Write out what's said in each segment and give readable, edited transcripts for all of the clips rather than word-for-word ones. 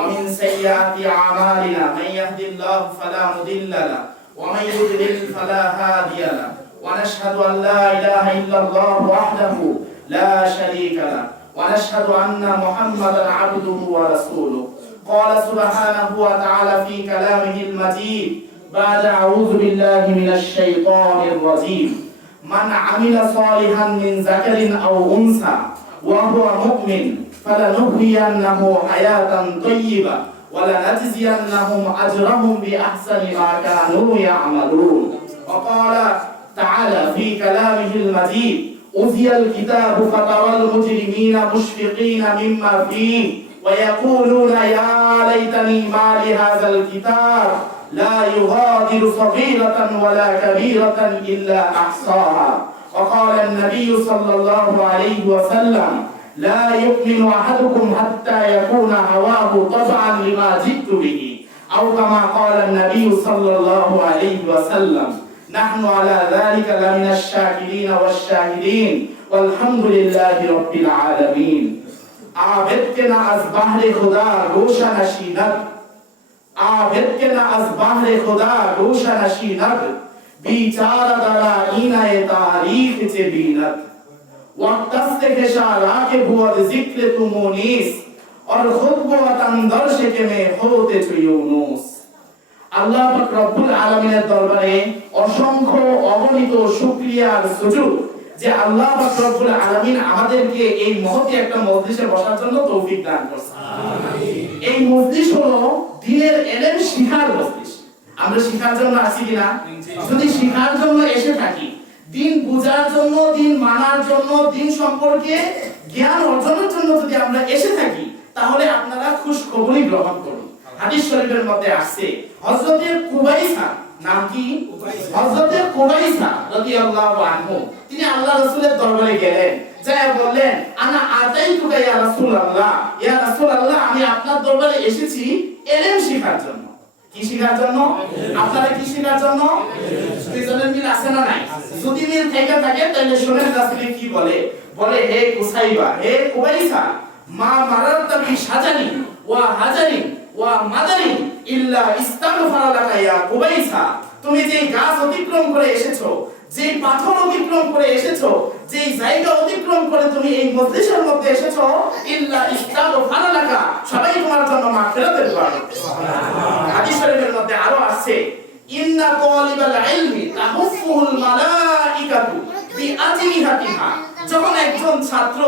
ومن سيئات أعمالنا من يهد الله فلا مضل له ومن يضلل فلا هادي له ونشهد أن لا إله إلا الله وحده لا شريك له ونشهد أن محمدا عبده ورسوله قال سبحانه وتعالى في كلامه المجيد بعد أعوذ بالله من الشيطان الرجيم من عمل صالحا من ذكر أو أنثى وهو مؤمن فلنحيينه حياة طيبة ولنجزينهم أجرهم بأحسن ما كانوا يعملون وقال تعالى في كلامه المجيد أوتي الكتاب فترى المجرمين مشفقين مما فيه ويقولون يا ليتني ما لهذا الكتاب لا يغادر صغيرة ولا كبيرة إلا أحصاها وقال النبي صلى الله عليه وسلم لا يؤمن أحدكم حتى يكون هواه طبعا لما جئت به أو كما قال النبي صلى الله عليه وسلم نحن على ذلك لمن الشاكرين والشاهدين والحمد لله رب العالمين عابد के ना از بحر خدا گوشه نشیند عابد के ना از بحر خدا گوشه نشیند بیچاره دلا اینه تاریخ چه بیند وقت است که شعراء بود ذکر تو مونیس और खुद بود اندرش که می خود تو یونس আল্লাহ পাক রব্বুল আলামিনের দরবারে অসংখ্য অগণিত শুকরিয়া আর সুজুদ যে আল্লাহ পাক রব্বুল আলামিন আমাদেরকে এই মহতী একটা মজলিসে বসার জন্য তৌফিক দান করেছেন আমিন এই মজলিস হলো দ্বীনের ইলম শিখার মজলিস আমরা শিখার জন্য আসি কিনা যদি শিখার জন্য এসে থাকি দিন বোঝার জন্য দিন মানার জন্য দিন সম্পর্কে জ্ঞান অর্জনের জন্য যদি আমরা এসে থাকি তাহলে আপনারা খুশখবরি গ্রহণ করুন হাদিস শরীফের মধ্যে আছে হযরত কুবাইসা নাম কি হযরত কুবাইসা রাদিয়াল্লাহু আনহু তিনি আল্লাহ রাসূলের দরবারে গেলেন যায় বললেন আনা আতাইতুকা ইয়া রাসূলুল্লাহ আমি আপনার দরবারে এসেছি ইলম শেখার জন্য কি শেখার জন্য আপনারা কি শেখার জন্য দুইজনের মিল আছে না নাই যদি মিল থেকে থাকে তাহলে শুনেন রাসূল কি বলে বলে হে কুসাইবা হে কুবাইসা মা মারারতা বি সাজানি ওয়া হাজানি ওয়া মাদানি ইল্লা ইস্তাগফার লাকা ইয়া কুবাইসা তুমি যে গাছ অতিক্রম করে এসেছো যে পাথর অতিক্রম করে এসেছো যে জায়গা অতিক্রম করে তুমি এই মজলিসের মধ্যে এসেছো ইল্লা ইস্তাগফার লাকা সবাই তোমার জন্য মাগফিরাতের দোয়া করবে সুবহানাল্লাহ হাদিস শরীফের মধ্যে আরো আছে ইন্না তালিবাল ইলমি তাহুফুল মালাইকাতু বিআজনিহাতিহা যখন একজন ছাত্র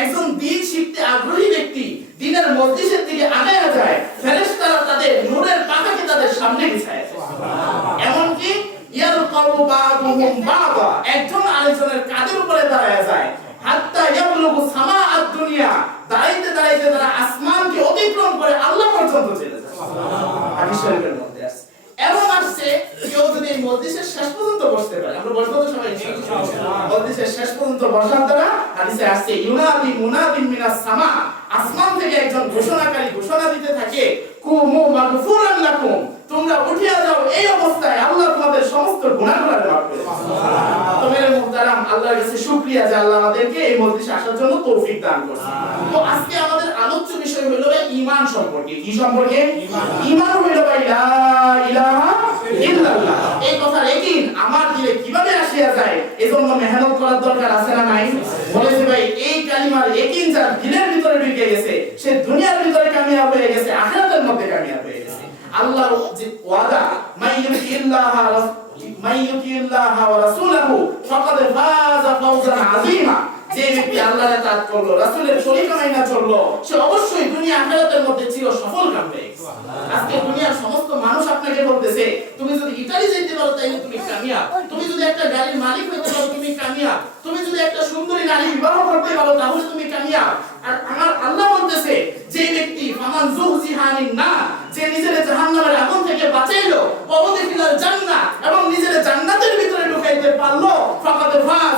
একজন দ্বীন শিখতে আগ্রহী ব্যক্তি দ্বীনের মজলিসের দিকে আগায়া যায় ফেরেশতারা তাদের নূরের পাখাকে তাদের সামনে বিছায় সুবহানাল্লাহ এমনকি ইয়ারকাউ বাদুহুম বাদা একজন আরেকজনের কাঁধের উপরে দাঁড়ায় যায় হাত্তা ইয়াবলুগু সামাআদ দুনিয়া দাঁড়াইতে দাঁড়াইতে তারা আসমানকে অতিক্রম করে আল্লাহ পর্যন্ত চলে যায় সুবহানাল্লাহ হাদিস শরীফের মধ্যে আছে এবং আসছে কেউ যদি এই মজলিসের শেষ পর্যন্ত বসতে পারে আমরা বসবো তো সবাই ইনশাআল্লাহ মজলিসের শেষ পর্যন্ত বসার দ্বারা হাদিসে আসছে ইউনাদি মুনাদিন মিনাস সামা আসমান থেকে একজন ঘোষণাকারী ঘোষণা দিতে থাকে কুমু মাগফুরান লাকুম তোমরা উঠিয়া যাও এই অবস্থায় আল্লাহ তোমাদের সমস্ত গুনাহগুলো মাফ করে সুবহানাল্লাহ তো মেরে মুহতারাম আল্লাহর কাছে শুকরিয়া যে আল্লাহ আমাদেরকে এই মজলিসে আসার জন্য তৌফিক দান করেছেন তো আজকে আমাদের আলোচ্য বিষয় হলো ঈমান সম্পর্কে কি সম্পর্কে ঈমান হলো লা ইলাহা ইল্লাল্লাহ এই কথার ইয়াকিন আমার দিলে কিভাবে আসিয়া যায় এজন্য মেহনত করার দরকার আছে না নাই বলেছে ভাই এই কালিমার ইয়াকিন যার দিলের ভিতরে ঢুকে গেছে সে দুনিয়ার ভিতরে কামিয়াব হয়ে গেছে আখিরাতের মধ্যে কামিয়াব হয়ে গেছে আল্লাহর যে ওয়াদা মাইয়ুতিল্লাহ ওয়া রাসূলুহু ফাকাদ ফাযা ফাওজান আযীমা যে ব্যক্তি আল্লাহর ইতাআত করলো রাসূলের শরীয়ত মাইনা চললো সে অবশ্যই দুনিয়া আখিরাতের মধ্যে চির সফল কামবে সুবহানাল্লাহ আজকে দুনিয়ার সমস্ত মানুষ আপনাকে বলতেছে তুমি যদি ইতালি যেতে পারো তাইলে তুমি কামিয়াব তুমি যদি একটা গাড়ির মালিক হতে পারো তুমি কামিয়াব তুমি যদি একটা সুন্দরী নারী বিবাহ করতে পারো তাহলে তুমি কামিয়াব আর আমার আল্লাহ বলতেছে যে ব্যক্তি ফামান যুহজিহানিন না যে নিজের জাহান্নামের আগুন থেকে বাঁচাইলো ওয়াদিখিলাল জান্নাহ এবং নিজের জান্নাতের ভিতরে ঢুকাইতে পারলো ফাকাদ ফাজ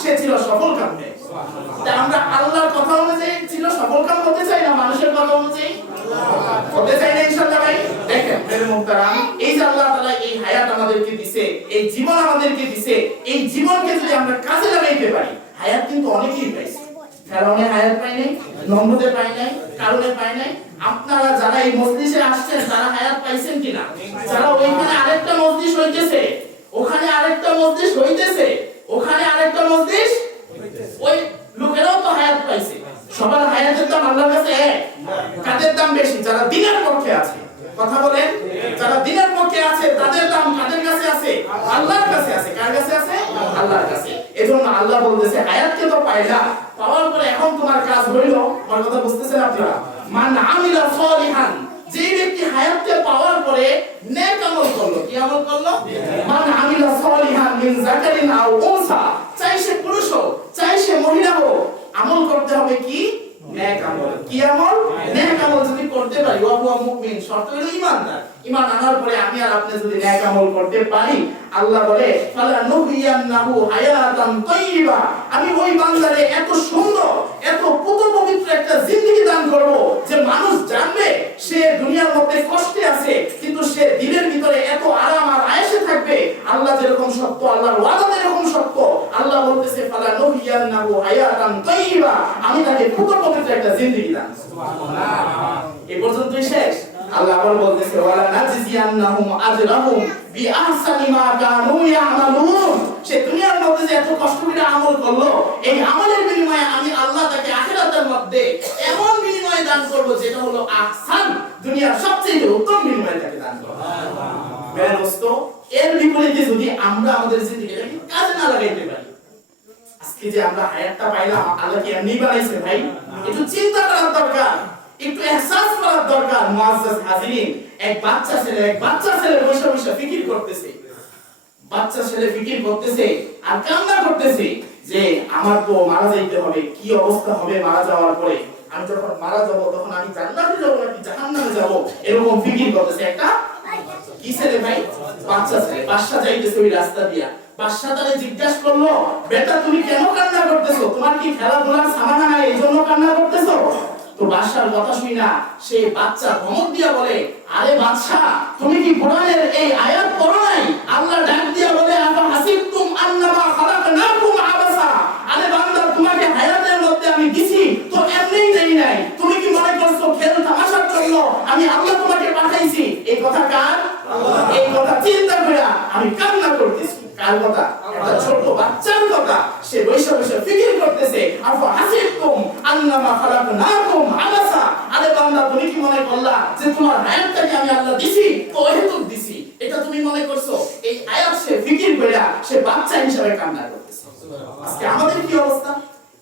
সে চির সফল কামবে সুবহানাল্লাহ তা আমরা আল্লাহর কথা অনুযায়ী চির সফল কাম হতে চাই না মানুষের কথা অনুযায়ী হতে চাই না ইনশাআল্লাহ ভাই দেখেন মেরে মুহতারাম এই যে আল্লাহ তাআলা এই হায়াত আমাদেরকে দিয়েছে এই জীবন আমাদেরকে দিয়েছে এই জীবনকে যদি আমরা কাজে লাগাইতে পারি হায়াত কিন্তু অনেকেই পাইছে ফেরাউনে হায়াত পায় নাই নমরুদে পায় নাই কারণে পাই নাই? আপনারা যারা এই মজলিসে আসছেন তারা হায়াত পাইছেন কিনা? যারা ওইখানে আরেকটা মজলিস হইতেছে, ওখানে আরেকটা মজলিস হইতেছে, ওখানে আরেকটা মজলিস ওই লোকেরাও তো হায়াত পাইছে। সবার হায়াতের দাম আল্লাহর কাছে এক। কাদের দাম বেশি? যারা দ্বীনের পক্ষে আছে। কথা বলেন, যারা দ্বীনের পক্ষে আছে তাদের দাম কাদের কাছে আছে? আল্লাহর কাছে আছে। কার কাছে আছে? আল্লাহর কাছে। এজন্য আল্লাহ বলতেছে হায়াতকে তো পাইলা, পাওয়ার পরে এখন তোমার কাজ হইল, আমার কথা বুঝতেছেন আপনারা? মান আমিলা সালিহান, যে ব্যক্তি হায়াতকে পাওয়ার পরে নেক আমল করলো। কি আমল করলো? মান আমিলা সালিহান মিন যাকারিন আও উনসা, চাই সে পুরুষ হোক চাই সে মহিলা হোক, আমল করতে হবে কি? নেক আমল। কি আমল? নেক আমল যদি করতে পারি, ওয়া হুয়া মুমিন, শর্ত হলো ঈমানদার। ঈমান আনার পরে আমি আর আপনি যদি নেক আমল করতে পারি, আল্লাহ বলে ফালা নুহিয়ান্নাহু হায়াতান তাইয়্যিবা, আমি ওই বান্দারে এত সুন্দর এত পুত পবিত্র একটা জিন্দেগি দান করব যে মানুষ জানবে সে দুনিয়ার মধ্যে কষ্টে আছে কিন্তু সে দিলের ভিতরে এত আরাম আর আয়েশে থাকবে। আল্লাহ যেরকম সত্য, আল্লাহর ওয়াদা যেরকম সত্য, আল্লাহ বলতেছে ফালা নুহিয়ান্নাহু হায়াতান তাইয়্যিবা, আমি তাকে পুত পবিত্র একটা জিন্দেগি দান। সুবহানাল্লাহ। এই পর্যন্তই শেষ? আল্লাহ আবার বলতেছে ওয়ালা নাজিয়ান্নাহুম আজরাহুম বিআহসানি মা কানু ইয়ামালুন, সে দুনিয়ার মধ্যে যে এত কষ্ট করে আমল করলো, এই আমলের বিনিময়ে আমি আল্লাহ তাকে আখিরাতের মধ্যে এমন বিনিময় দান করব যেটা হলো আহসান, দুনিয়ার সবচেয়ে উত্তম বিনিময় তাকে দান করব। সুবহানাল্লাহ। বেরস্ত এর বিপরীতে যদি আমরা আমাদের জিন্দেগিটাকে কাজে না লাগাইতে পারি, আজকে যে আমরা হায়াতটা পাইলাম আল্লাহ কি এমনি বানাইছে ভাই? একটু চিন্তা করার দরকার, একটু ইহসাস করার দরকার। মুআজ্জাজ হাজিরিন, এক বাচ্চা ছেলে বসে বসে ফিকির করতেছে, বাচ্চা ছেলে ফিকির করতেছে আর কান্না করতেছে যে আমার তো মারা যাইতে হবে, কি অবস্থা হবে মারা যাওয়ার পরে, আমি যখন মারা যাব তখন আমি জান্নাতে যাব নাকি জাহান্নামে যাব, এরকম ফিকির করতেছে। একটা কি ছেলে ভাই? বাচ্চা ছেলে। বাদশা যাইতেছে ওই রাস্তা দিয়া, বাদশা তারে জিজ্ঞাসা করলো, বেটা তুমি কেন কান্না করতেছো? তোমার কি খেলাধুলার সামানা নাই এইজন্য কান্না করতেছো? তো বাদশার কথা শুই না সেই বাচ্চা ধমক দিয়া বলে, আরে বাদশা তুমি কি কোরআনের এই আয়াত পড়ো নাই? আল্লাহ ডাক দিয়া বলে আফা হাসিবতুম আন্নামা খালাকনাকুম আবাসা, আরে বান্দা তোমাকে হায়াতের মধ্যে আমি দিছি তো এমনিই দেই নাই, তুমি কি মনে করছো খেল তামাশার জন্য আমি আল্লাহ তোমাকে পাঠাইছি? এই কথা কার? আল্লাহ। এই কথা চিন্তা করে আমি কান্না করতেছি। কার কথা? একটা ছোট বাচ্চার কথা। সে বসে বসে ফিকির করতেছে আফা হাসিবতুম আন্নামা খালাকনাকুম আবাসা, আরে বান্দা তুমি কি মনে করলা যে তোমার হায়াতটাকে আমি আল্লাহ দিছি তো অহেতুক দিছি, এটা তুমি মনে করছো? এই আয়াত সে ফিকির কইরা সে বাচ্চা হিসেবে কান্না করতেছে। আজকে আমাদের কি অবস্থা?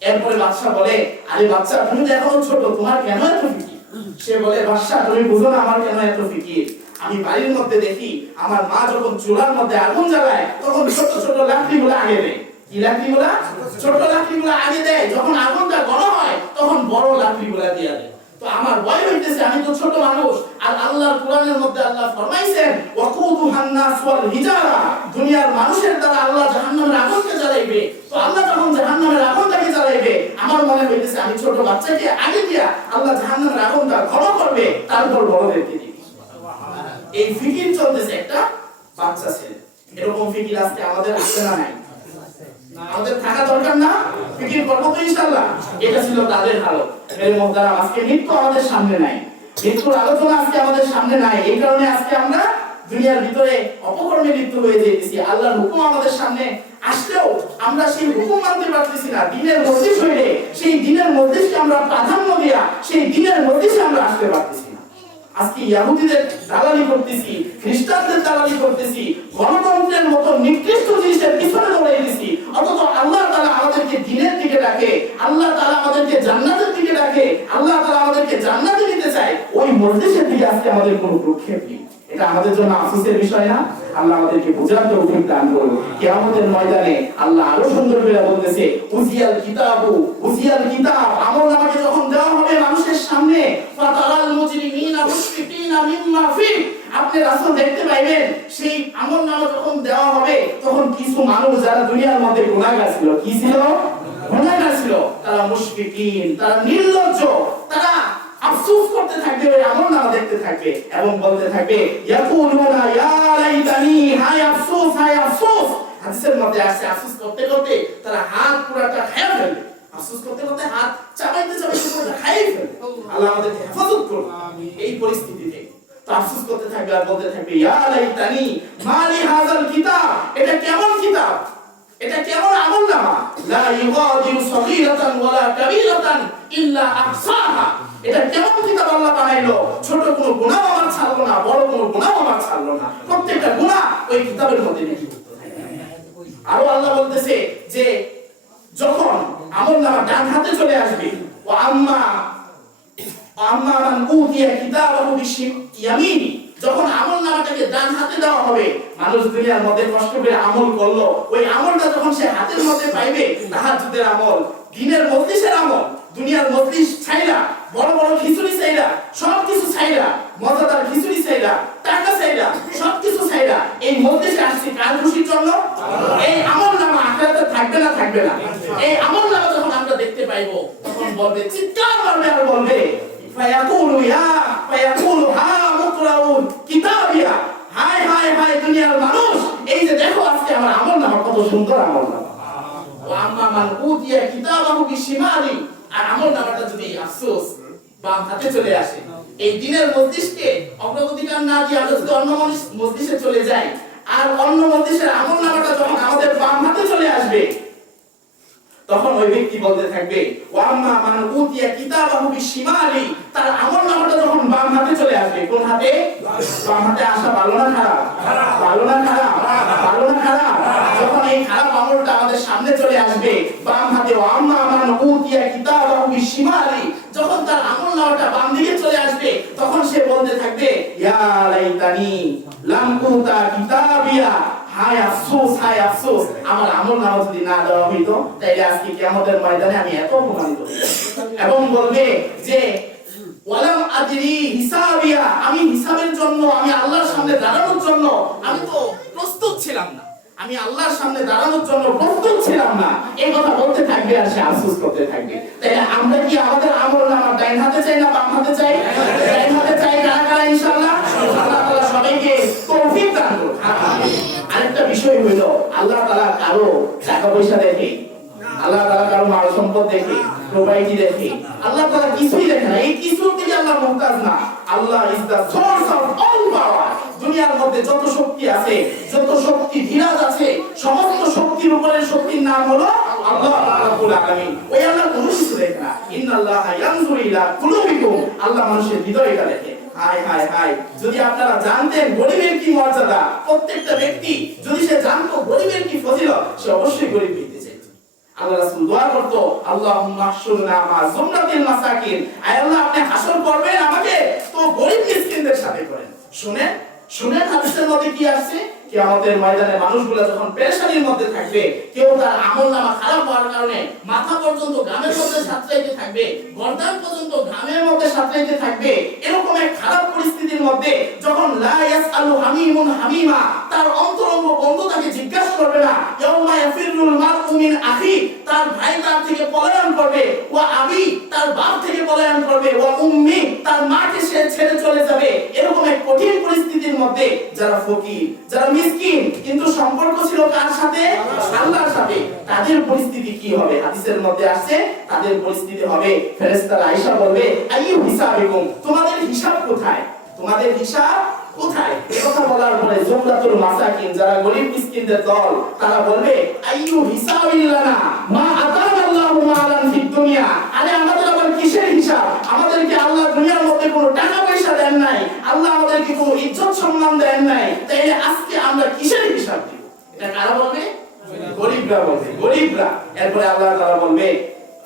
এরপরে বাদশা বলে, আরে বাচ্চা তুমি তো এখনো ছোট, তোমার কেন এত ফিকির? সে বলে, বাদশা তুমি বুঝো না আমার কেন এত ফিকির? আমি বাড়ির মধ্যে দেখি আমার মা যখন চুলার মধ্যে আগুন জ্বালায় তখন ছোট ছোট লাকড়িগুলো আগে দেয়। কি লাকড়িগুলো? ছোট লাকড়িগুলো আগে দেয়, যখন আগুনটা গরম হয় তখন বড় লাকড়িগুলো দিয়ে দেয়। তো আমার ভয় হইতেছে, আমি তো ছোট মানুষ, আর আল্লাহর কোরআনের মধ্যে আল্লাহ ফরমাইছেন ওয়াকুদুহান নাস ওয়াল হিজারা, দুনিয়ার মানুষের দ্বারা আল্লাহ জাহান্নামের আগুনকে জ্বালাইবে। তো আল্লাহ যখন জাহান্নামের আগুনটাকে জ্বালাইবে, আমার মনে হইতেছে আমি ছোট বাচ্চাকে আগে দিয়া আল্লাহ জাহান্নামের আগুনটা ঘন করবে, তারপর বড়দেরকে দিবে। এই ফিকির চলতেছে একটা বাচ্চা ছেলে। এরকম ফিকির আজকে আমাদের আছে না নাই? আমাদের থাকা দরকার না? ফিকির করবো তো ইনশাআল্লাহ। এটা ছিল তাদের হালত। মেরে মুহতারাম, আজকে মৃত্যু আমাদের সামনে নাই, মৃত্যুর আলোচনা আজকে আমাদের সামনে নাই। এই কারণে আজকে আমরা দুনিয়ার ভিতরে অপকর্মে লিপ্ত হয়ে যেতেছি। আল্লাহর হুকুম আমাদের সামনে আসলেও আমরা সেই হুকুম মানতে পারতেছি না। দিনের মজলিস হইলে সেই দিনের মজলিসকে আমরা প্রাধান্য দিয়া সেই দিনের মজলিসে আমরা আসতে পারতেছি না। আজকে ইহুদিদের দালালি করতেছি, খ্রিস্টানদের দালালি করতেছি, গণতন্ত্রের মতো নিকৃষ্ট জিনিসের পিছনে দৌড়াইতেছি, অথচ আল্লাহ তাআলা আমাদেরকে দ্বীনের দিকে ডাকে, আল্লাহ তাআলা আমাদেরকে জান্নাতের দিকে ডাকে, আল্লাহ তাআলা আমাদেরকে জান্নাতে নিতে চায়, ওই মজলিসের দিকে আজকে আমাদের কোনো প্রক্ষেপ নেই। এটা আমাদের জন্য আফসোসের বিষয় না? আল্লাহ আমাদেরকে বোঝার তৌফিক দান করুন। কিয়ামতের ময়দানে আল্লাহ আরো সুন্দর করে বলতেছে উজিয়াল কিতাব, আমলনামাকে যখন দেওয়া হবে মানুষের সামনে, ফাতারাল মুজরিমিনা মুশফিকিনা মিম্মা ফি, আপনি রাসূল দেখতে পাইবেন সেই আমলনামা যখন দেওয়া হবে তখন কিছু মানুষ যারা দুনিয়ার মধ্যে গুনাহগার ছিল, কি ছিল? গুনাহগার ছিল, তারা মুশফিকিন, তারা নির্লজ্জ, তারা আফসোস করতে থাকবে, ওই আমলনামা দেখতে থাকবে এবং বলতে থাকবে ইয়াকুলুনা ইয়া লাইতানি, হায় আফসোস হায় আফসোস। হাদিসের মধ্যে আছে আফসোস করতে করতে তারা হাত পুরাটা খেয়ে ফেলবে। আফসোস করতে করতে হাত চাবাইতে চাবাইতে পুরো খাইয়ে ফেলে। আল্লাহ আমাদেরকে হেফাজত করুন এই পরিস্থিতি থেকে। তো আফসোস করতে থাকবে আর বলতে থাকবে ইয়া লাইতানি মালি হাযাল কিতাব, এটা কেমন কিতাব, এটা কেমন আমলনামা, লা ইউগাদিরু সগীরাতান ওয়ালা কাবীরাতান ইল্লা আহসাহা, এটা কেমন কিতাব আল্লাহ বানাইলো, ছোট কোনো গুনাহ আমার ছাড়লো না, বড় কোনো গুনাহ আমার ছাড়লো না, প্রত্যেকটা গুনাহ ওই কিতাবের মধ্যে লিখিত থাকে। আর আল্লাহ বলতেছে যে যখন আমলনামা ডান হাতে চলে আসবে, ও আম্মা মান উতিয়া কিতাবাহু বিশিয়ামিনি, যখন আমলনামাটাকে ডান হাতে দেওয়া হবে, মানুষ দুনিয়ার মধ্যে কষ্ট করে আমল করলো, ওই আমলটা যখন সে হাতের মধ্যে পাইবে, তাহাজ্জুদের আমল, দিনের মজলিসের আমল, দুনিয়ার মজলিস ছাইরা, বড় বড় খিচুড়ি ছাইরা, সবকিছু ছাইরা, মজাদার খিচুড়ি ছাইরা, টাকা ছাইরা, সবকিছু ছাইরা এই মজলিসে আসছে কার খুশির জন্য? এই আমলনামা আখিরাতে থাকবে না থাকবে না? এই আমলনামা যখন আমরা দেখতে পাইবো, তখন বলবে, চিৎকার করবে আর বলবে ফায়াকুলু হা মুকরাউন কিতাবিয়া, হায় হায় হায় দুনিয়ার মানুষ, এই যে দেখো আজকে আমার আমলনামা কত সুন্দর আমলনামা। ওয়া আম্মা মান উতিয়া কিতাবাহু বিশিমালি, আর আমলনামাটা যদি আফসোস বাম হাতে চলে আসে, এই দিনের মজলিসকে অগ্রগতিকার না দিয়ে আমরা যদি অন্য মজলিসে চলে যাই, আর অন্য মজলিসের আমলনামাটা যখন আমাদের বাম হাতে চলে আসবে, তখন ওই ব্যক্তি বলতে থাকবে ওয়া আম্মা মান উতিয়া কিতাবাহু বিশিমালি, তার আমলনামাটা যখন বাম হাতে চলে আসবে, কোন হাতে? বাম হাতে আসা ভালো না খারাপ? ভালো না খারাপ? ভালো না খারাপ? যখন এই খারাপ আমলটা আমাদের সামনে চলে আসবে বাম হাতে, ওয়া আম্মা মান উতিয়া কিতাবাহু বিশিমালি, যখন তার আমলনামাটা বাম দিকে চলে আসবে, তখন সে বলতে থাকবে ইয়া লাইতানি লাম কুতা কিতাবিয়া, হায় আফসোস, হায় আফসোস, আমার আমলনামা যদি না দেওয়া হইতো, তাইলে আজকে কিয়ামতের ময়দানে আমি এত অপমানিত হতাম। এবং বলবে যে ওয়ালাম আদরি হিসাবিয়া, আমি হিসাবের জন্য, আমি আল্লাহর সামনে দাঁড়ানোর জন্য আমি তো প্রস্তুত ছিলাম না, আমি আল্লাহর সামনে দাঁড়ানোর জন্য প্রস্তুত ছিলাম না, এই কথা বলতে থাকবে আর সে আফসোস করতে থাকবে। তাইলে আমরা কি আমাদের আমলনামা ডান হাতে চাই না বাম হাতে চাই? ডান হাতে চাই। কারা কারা ইনশাআল্লাহ? আল্লাহ তাআলা সবাইকে তৌফিক দান করুন। আরেকটা বিষয় হইল, আল্লাহ তাআলা কারো টাকা পয়সা দেখে, আল্লাহ তাআলা কারো মাল সম্পদ দেখে, প্রোভাইডি দেখে, আল্লাহ তাআলা কিছুই দেখে না। এই কিছুর দিকে আল্লাহ মুহতাজ না। Allah is the source of all power. দুনিয়ার মধ্যে যত শক্তি আছে, যত শক্তি ধীরাজ আছে, সমস্ত শক্তির উপরে শক্তির নাম হলো আল্লাহ রাব্বুল আলামিন। ওই আল্লাহ কোনো কিছু দেখে না। ইন্নাল্লাহা ইয়ানজুরু ইলা কুলুবিকুম, আল্লাহ মানুষের হৃদয়টা দেখে। হায় হায় হায়, যদি আপনারা জানতেন গরিবের কি মর্যাদা, প্রত্যেকটা ব্যক্তি যদি সে জানতো গরিবের কি ফজিলত, সে অবশ্যই গরিব হইতে চাইত। আল্লাহ রাসূল দোয়া করতো, আল্লাহুম্মা আহশুরনা মা যুমরাতিল মাসাকিন, আয় আল্লাহ আপনি হাসর করবেন আমাকে তো গরিব মিসকিনদের সাথে করেন। শুনেন শুনেন হাদিসের মধ্যে কি আছে, কিয়ামতের ময়দানে মানুষগুলো যখন পেরেশানির মধ্যে থাকবে, কেউ তার আমলনামা খারাপ হওয়ার কারণে মাথা পর্যন্ত ঘামের মধ্যে সাঁতরাইতে থাকবে, গর্দান পর্যন্ত ঘামের মধ্যে সাঁতরাইতে থাকবে, এরকম এক খারাপ পরিস্থিতির মধ্যে যখন লা ইয়াসআলু হামিমুন হামিমা, তার অন্তরঙ্গ বন্ধু তাকে জিজ্ঞাসা করবে না, ইয়াউমা ইয়াফিরুল মারউ মিন আখি, তার ভাই তার থেকে পলায়ন করবে, ওয়া আবি, তার বাপ থেকে পলায়ন করবে, ওয়া উম্মি, তার মাকে সে ছেড়ে চলে যাবে। এরকম এক কঠিন পরিস্থিতির মধ্যে যারা ফকির, যারা মিসকিন, কিন্তু সম্পর্ক ছিল কার সাথে? আল্লাহর সাথে, তাদের পরিস্থিতি কি হবে? হাদিসের মধ্যে আছে তাদের পরিস্থিতি হবে, ফেরেশতারা আয়েশা বলবে আইয়ু হিসাবিকুম, তোমাদের হিসাব কোথায়? তোমাদের হিসাব কোথায়? এই কথা বলার পরে জুমরাতুল মাসাকিন, যারা গরিব মিসকিনদের দল, তারা বলবে আইয়ু হিসাবিল্লানা মা আতানাল্লাহু মালান ফিদ দুনিয়া, আরে আমাদের আবার কিসের হিসাব? আমাদেরকে আল্লাহ দুনিয়ার মধ্যে কোনো টাকা পয়সা দেন নাই, আল্লাহ আমাদেরকে কোনো ইজ্জত সম্মান দেন নাই, তাইলে আজকে আমরা কিসের হিসাব দিব? এটা কারা বলবে? গরিবরা বলবে, গরিবরা। এরপরে আল্লাহ তাআলা বলবে,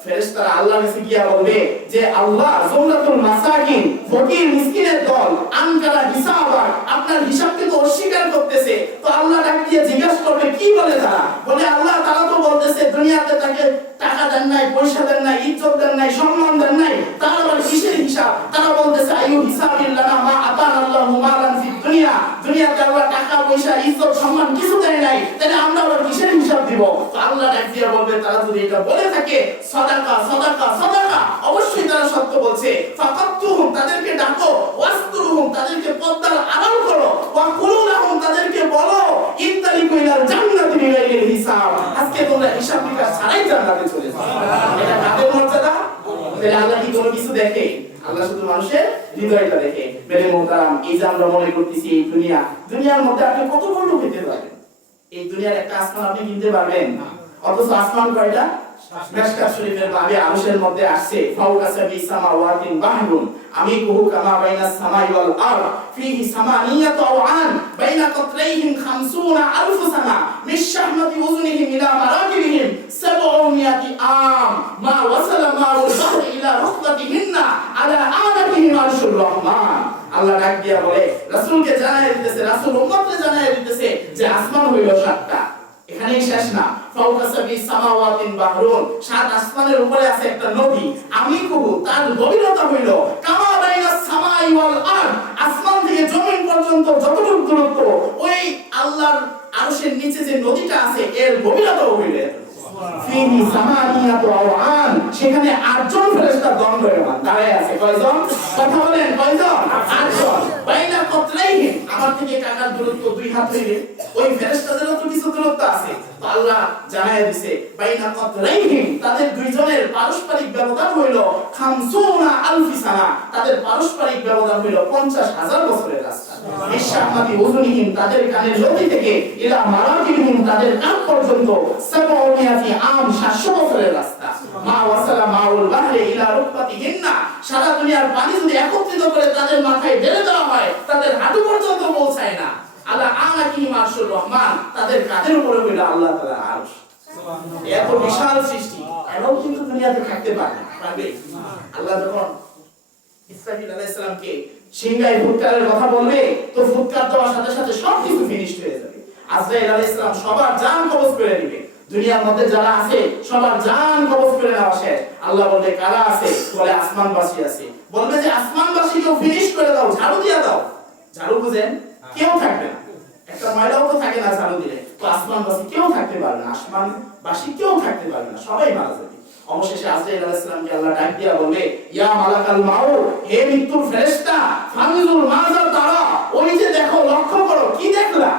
ফেরেশতারা আল্লাহর কাছে গিয়া বলবে যে আল্লাহ জুমরাতুল মাসাকিন, ফকির মিসকিনের দল, আনকারা হিসাবা, আপনার হিসাবকে তো অস্বীকার করতেছে। তো আল্লাহ ডাক দিয়ে জিজ্ঞাসা করবে, কি বলে তারা? বলে আল্লাহ তাআলা তো বলতেছে দুনিয়াতে তাকে টাকা দেন নাই, পয়সা দেন নাই, ইজ্জত দেন নাই, সম্মান দেন নাই, তারা আবার কিসের হিসাব? তারা বলতেছে আইয়ু হিসাবিল্লানা মা আতানাল্লাহু মালান ফিদ দুনিয়া, দুনিয়াতে আল্লাহ টাকা পয়সা ইজ্জত সম্মান কিছু দেয় নাই, তাহলে আমরা আবার কিসের হিসাব দিব? তো আল্লাহ ডাক দিয়ে বলবে, তারা যদি এটা বলে থাকে সাদাকা সাদাকা সাদাকা, অবশ্যই তারা সত্য বলছে। ফাকাতুহুম, তাদেরকে ডাকো, ওয়াসকুরুহুম, তাদেরকে পর্দার আড়াল করো, ওয়া কুলুলাহুম, তাদেরকে বলো ইনতালিকু ইলাল জান্নাতি বিগাইরি হিসাব, আজকে তোমরা হিসাব নিকাশ ছাড়াই জান্নাতে চলে যাও। এটা কিছু দেখে, আল্লাহ শুধু মানুষের হৃদয়টা দেখে। মেরে মোহতারাম, এই যে আমরা মনে করতেছি এই দুনিয়ার মধ্যে আপনি কত বড় লোক হতে পারবেন? এই দুনিয়ার একটা আসমান আপনি কিনতে পারবেন? অথচ আসমান কয়টা? মিশকাত শরীফের বাবে আরশের মধ্যে আসছে ফাওকা সাবি সামাওয়াতিন বাহরুন আমিকুহু কামা বাইনাস সামাই ওয়াল আরদ ফীহি সামানিয়াতু আওআন বাইনা কাতরাইহিম 50000 সানা মিশ শাহমাতি উযুনিহিম ইলা মারাকিবিহিম 700 আম মা ওয়াসালা মাউল বাহরি ইলা রুকবাতিহিন্না আলা আনাতিহিম আরশুর রহমান। আল্লাহ ডাক দিয়া বলে, রাসূলকে জানায় দিতেছে, রাসূল উম্মতকে জানায় দিতেছে যে আসমান হইল 7টা। এখানেই শেষ না, ফাওকা সাবি সামাওয়াতিন বাহরুন, 7 আসমানের উপরে আছে একটা নদী, আমিকুহু, তার গভীরতা হইল কামা বাইনাস সামাই ওয়াল আরদ, আসমান থেকে জমিন পর্যন্ত যতটুকু দূরত্ব, ওই আল্লাহর আরশের নিচে যে নদীটা আছে এর গভীরতাও হইল ফীহি সামানিয়াতু আওআন, সেখানে 8 জন ফেরেশতা দণ্ডায়মান দাঁড়ায় আছে। কয়জন? কথা বলেন, কয়জন? 8 জন। বাইনা কাতরাইহিম, আমার থেকে কাকার দূরত্ব 2 হাত হইলে ওই ফেরেশতাদেরও তো কিছু দূরত্ব আছে। তো আল্লাহ জানায় দিয়েছে বাইনা কাতরাইহিম, তাদের দুইজনের পারস্পরিক ব্যবধান হইল 50000 সানা, তাদের পারস্পরিক ব্যবধান হইল 50000 বছরের রাস্তা। মিশাহমাতি উযুনিহিম, তাদের কানের লতি থেকে ইলা মারাকিবিহিম, তাদের কান পর্যন্ত 700 আম, 700 বছরের রাস্তা। মা ওয়াসালা মাউল বাহরি ইলা রুকবাতিহিন্না, সারা দুনিয়ার পানি যদি একত্রিত করে তাদের মাথায় ঢেলে দেওয়া হয় তাদের হাঁটু পর্যন্ত পৌঁছায় না। আলা আনাতিহিম আরশুর রহমান, তাদের কাঁধের উপরে হইল আল্লাহ তাআলার আরশ। এত বিশাল সৃষ্টি, এরাও কিন্তু দুনিয়াতে থাকতে পারবে। আল্লাহ যখন ইসরাফিল আলাইহিস সালামকে সিংহায় ফুৎকারের কথা বলবে, তো ফুৎকার দেওয়ার সাথে সাথে সবকিছু ফিনিশড হয়ে যাবে। আজরাইল আলাইহিস সালাম সবার জান কবজ করে নেবে, দুনিয়ার মধ্যে যারা আছে সবার জান কবজ করে নেওয়া শেষ। আল্লাহ বলবে কারা আছে? বলে আসমানবাসী আছে। বলবে যে আসমানবাসীকেও ফিনিশ করে দাও, ঝাড়ু দিয়ে দাও। ঝাড়ু বুঝেন? কেউ থাকবে না, একটা ময়লাও তো থাকে না ঝাড়ু দিলে। তো আসমানবাসী কেউ থাকতে পারবে না, আসমানবাসী কেউ থাকতে পারবে না, সবাই মারা যাবে। অবশেষে আজরাইল আলাইহিস সালামকে আল্লাহ ডাক দিয়া বলবে, ইয়া মালাকাল মাউত, হে মৃত্যুর ফেরেশতা, ফানজুর মাযা তারা, ওই যে দেখো, লক্ষ্য করো। কি দেখলা?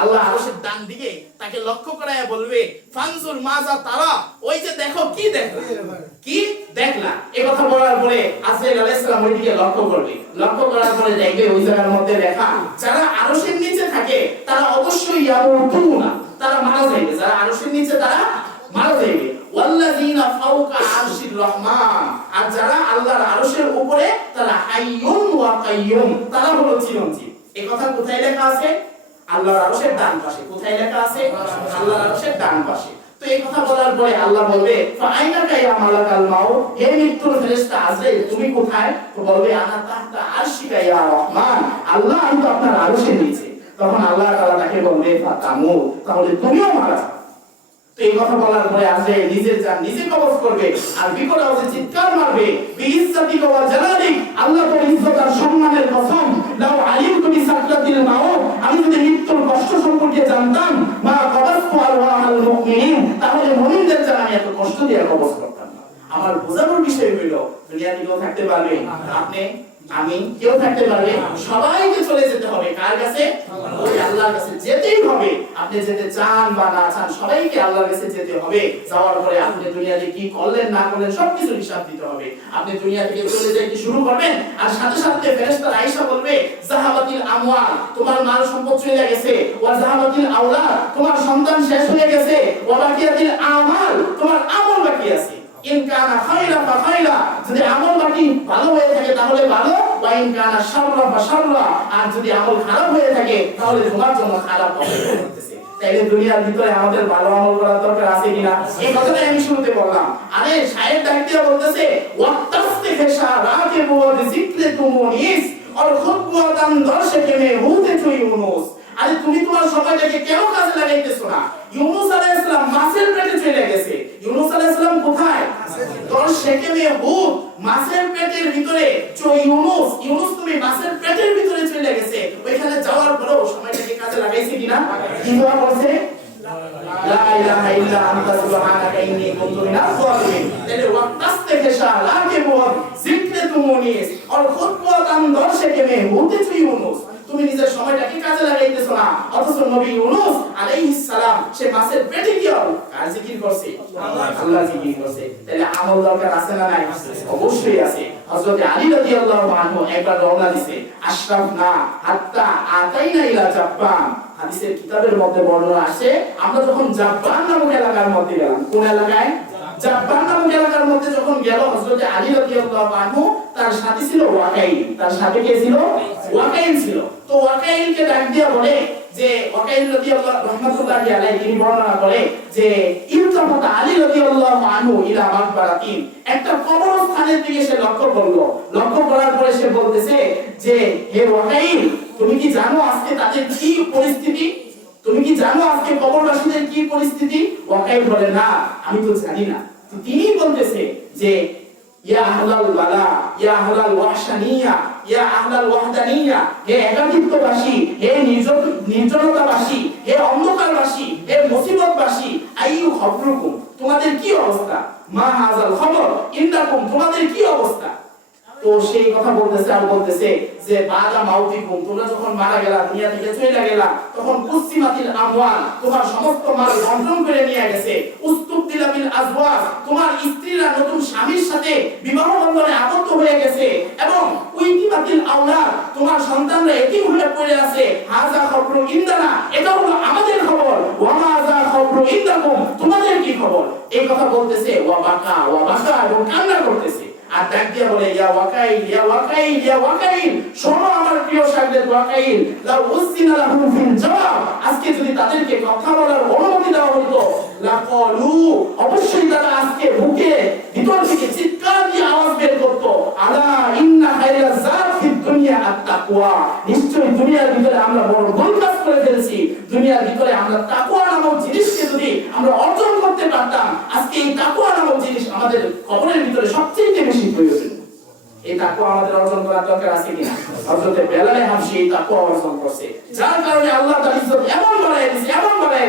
আল্লাহ আরশের ডান দিকে তাকে লক্ষ্য করায় বলবে, ফানজুর মাযা তারা, ওই যে দেখো, কি দেখলা? কি দেখলা? এই কথা বলার পরে আজরাইল আলাইহিস সালাম ওই দিকে লক্ষ্য করবে। লক্ষ্য করার পরে দেখবে ওই জায়গার মধ্যে লেখা, যারা আরশের নিচে থাকে তারা অবশ্যই ইয়ামুতুনা, তারা মারা যাবে। যারা আরশের নিচে তারা মারা যাবে। ওয়াল্লাযিনা ফাওকা আরশির রহমান, আর যারা আল্লাহর আরশের উপরে তারা হাইয়ুন ওয়া কাইয়ুম, তারা হলো চিরঞ্জীব। এই কথা কোথায় লেখা আছে? আল্লাহর আরশের ডান পাশে। কোথায় লেখা আছে? আল্লাহর আরশের ডান পাশে। তো এই কথা বলার পরে আল্লাহ বলবে, ফাআইনাকা ইয়া মালাকাল মাউত, হে মৃত্যুর ফেরেশতা আজরাইল, তুমি কোথায়? তো বলবে, আনা তাহতা আরশিকা ইয়া রহমান, আল্লাহ, আমি তো আপনার আরশের নিচে। তখন আল্লাহ তাআলা তাকে বলবে, ফাতামু, তাহলে তুমিও মারা যাবে। তো এই কথা বলার পরে আজরাইল নিজের জান নিজে কবজ করবে আর বিকট আওয়াজে চিৎকার মারবে, বিইজ্জাতিকা ওয়া জালালিক, আল্লাহ তোর ইজ্জত আর সম্মানের কসম, লাউ আলিমতু বিসাকরাতিল মাউত, আমি যদি মৃত্যুর কষ্ট সম্পর্কে জানতাম, মা কবাসতু আল মুমিনিন, তাহলে মুমিনদের জান আমি এত কষ্ট দিয়ে কবজ করতাম না। আমার বোঝানোর বিষয় হইল দুনিয়াতে কেউ থাকতে পারবে? আপনি আমি কেউ থাকতে পারবে? সবাইকে চলে যেতে হবে। কার কাছে? ওই আল্লাহর কাছে যেতেই হবে। আপনি যেতে চান বা না চান, সবাইকে আল্লাহর কাছে যেতে হবে। যাওয়ার পরে আপনি দুনিয়াতে কি করলেন না করলেন সবকিছু হিসাব দিতে হবে। আপনি দুনিয়া থেকে চলে যেতে শুরু করবেন আর সাথে সাথে ফেরেশতারা আয়েশা বলবে, যাহাবাতিল আমওয়াল, তোমার মাল সম্পদ চলে গেছে, ওয়া যাহাবাতিল আওলাদ, তোমার সন্তান শেষ হয়ে গেছে, ওয়া বাকিয়াতিল আমাল, তোমার আমল বাকি আছে। ইন কানা খায়রা ফা খায়রা, যদি আমল বাকি ভালো হয়ে থাকে তাহলে ভালো, ওয়া ইন কানা শাররা ফা শাররা, আর যদি আমল খারাপ হয়ে থাকে তাহলে তোমার জন্য খারাপ হবে। তাইলে দুনিয়ার ভিতরে আমাদের ভালো আমল করার দরকার আছে কিনা? এই কথাটাই আমি শুরুতে বললাম। আরে সাহেব ডাক্তার বলতেছে, ওয়াক্তাস্তিফা রাকে বুদ যিকরে তুমুনিস আর খুতওয়াতান দর্শকে মে হুতে চুই ইউনুস। আরে তুমি তোমার সময়টাকে কেন কাজে লাগাইতেছো না? ইউনুস আলাইহিস সালাম মাছের পেটে চলে গেছে। ইউনুস আলাইহিস সালাম কোথায়? দর্শকে মে হুত, মাছের পেটের ভিতরে ইউনুস, ইউনুস তুমি মাছের পেটের ভিতরে চলে গেছে। ওইখানে যাওয়ার পরেও সময়টাকে কাজে লাগাইছে কিনা? কি দোয়া বলছে? লা ইলাহা ইল্লা আনতা সুবহানাকা ইন্নী কুনতু মিনাজ জালিমিন। তাহলে ওয়াক্তাস্তিফা রাকে বুদ যিকরে তুমুনিস আর খুতওয়াতান দর্শকে মে হুতে চুই ইউনুস, তুমি নিজের সময়টাকে কাজে লাগাইতেছো না। অথচ নবী ইউনূস আলাইহিস সালাম সে মাছের পেটে গিয়ে কার জিকির করছে? আল্লাহ জিকির করছে। তাহলে আমল দরকার আছে না নাই? অবশ্যই আছে। হযরত আলী রাদিয়াল্লাহু আনহু একবার রওনা দিছে, আশরাফনা হাত্তা আতাইনা ইলা জাব্বান। হাদিসের কিতাবের মধ্যে বর্ণনা আছে, আমরা যখন জাব্বান নামক এলাকার মধ্যে গেলাম। কোন এলাকায়? জাব্বান নামক এলাকার মধ্যে যখন গেল হযরত আলী রাদিয়াল্লাহু আনহু, তার সাথে ছিল ওয়াকাইল। তার সাথে কে ছিল? ওয়াকাইল ছিল। তো ওয়াকাইলকে ডাক দিয়া বলে যে, ওয়াকাইল রাদিয়াল্লাহু রাহমাতুল্লাহি আলাইহি তিনি বর্ণনা করে যে ইলতাফাতা আলী রাদিয়াল্লাহু আনহু ইলা মাকবারাতিন, একটা কবরস্থানের দিকে সে লক্ষ্য করলো। লক্ষ্য করার পরে সে বলতেছে যে, হে ওয়াকাইল, তুমি কি জানো আজকে তাদের কি পরিস্থিতি? তুমি কি জানো আজকে কবরবাসীদের কি পরিস্থিতি? ওয়াকাইল বলে, না, আমি তো জানি না। তিনি বলতেছে যে, ইয়া আহলাল বালা, ইয়া আহলাল ওয়াহশানিয়া, ইয়া আহলাল ওয়াহদানিয়া, হে একাকিত্ববাসী, হে নির্জনতাবাসী, হে অন্ধকারবাসী, হে মুসিবতবাসী, আইয়ু খবরুকুম, তোমাদের কি অবস্থা? মা হাযাল খবর ইনদাকুম, তোমাদের কি অবস্থা? তো সেই কথা বলতেছে আর বলতেছে যে বাদা মাউতিকুম, তোমরা যখন মারা গেলা, দুনিয়া থেকে চলে গেলা, তখন কুসিমাতিল আমওয়াল, তোমার সমস্ত মাল বন্টন করে নিয়ে গেছে। উস্তুবদিলা বিল আজওয়াজ, তোমার স্ত্রীরা নতুন স্বামীর সাথে বিবাহ বন্ধনে আবদ্ধ হয়ে গেছে। এবং উইতিমাতিল আওলাদ, তোমার সন্তানরা এতিম হয়ে পড়ে আছে। হাযা খবরু ইনদানা, এটা হলো আমাদের খবর। ওয়া মাযা খবরু ইনদাকুম, তোমাদের কি খবর? এই কথা বলতেছে। ওয়া বাকা এবং কান্না করতেছে। আর ডাক দিয়া বলে, ইয়া ওয়াকাইল, ইয়া ওয়াকাইল, ইয়া ওয়াকাইল, শোনো আমার প্রিয় শাগরেদ ওয়াকাইল, লাউ উসিনা লাহুম ফিল জওয়াব, আজকে যদি তাদেরকে কথা বলার অনুমতি দেওয়া হতো, লাকালু, অবশ্যই তারা আজকে বুকে ভিতর থেকে চিৎকার দিয়ে আওয়াজ বের করত, আলা ইন্না খায়রাজ জাত ফিদ দুনিয়া আত-তাকওয়া, নিশ্চয়ই দুনিয়ার ভিতরে আমরা বড় ভুল কাজ করে ফেলেছি। দুনিয়ার ভিতরে আমরা তাকওয়া নামক জিনিসকে যদি আমরা অর্জন করতে পারতাম, আজকে এই তাকওয়া নামক জিনিস আমাদের কবরের ভিতরে সবচেয়ে বেশি প্রয়োজন। এই তাকওয়া আমাদের অর্জন করার দরকার আছে কিনা? হযরত বেলাল হাবশী এই তাকওয়া অর্জন করছে, যার কারণে আল্লাহ তার ইজ্জত এমন বাড়ায়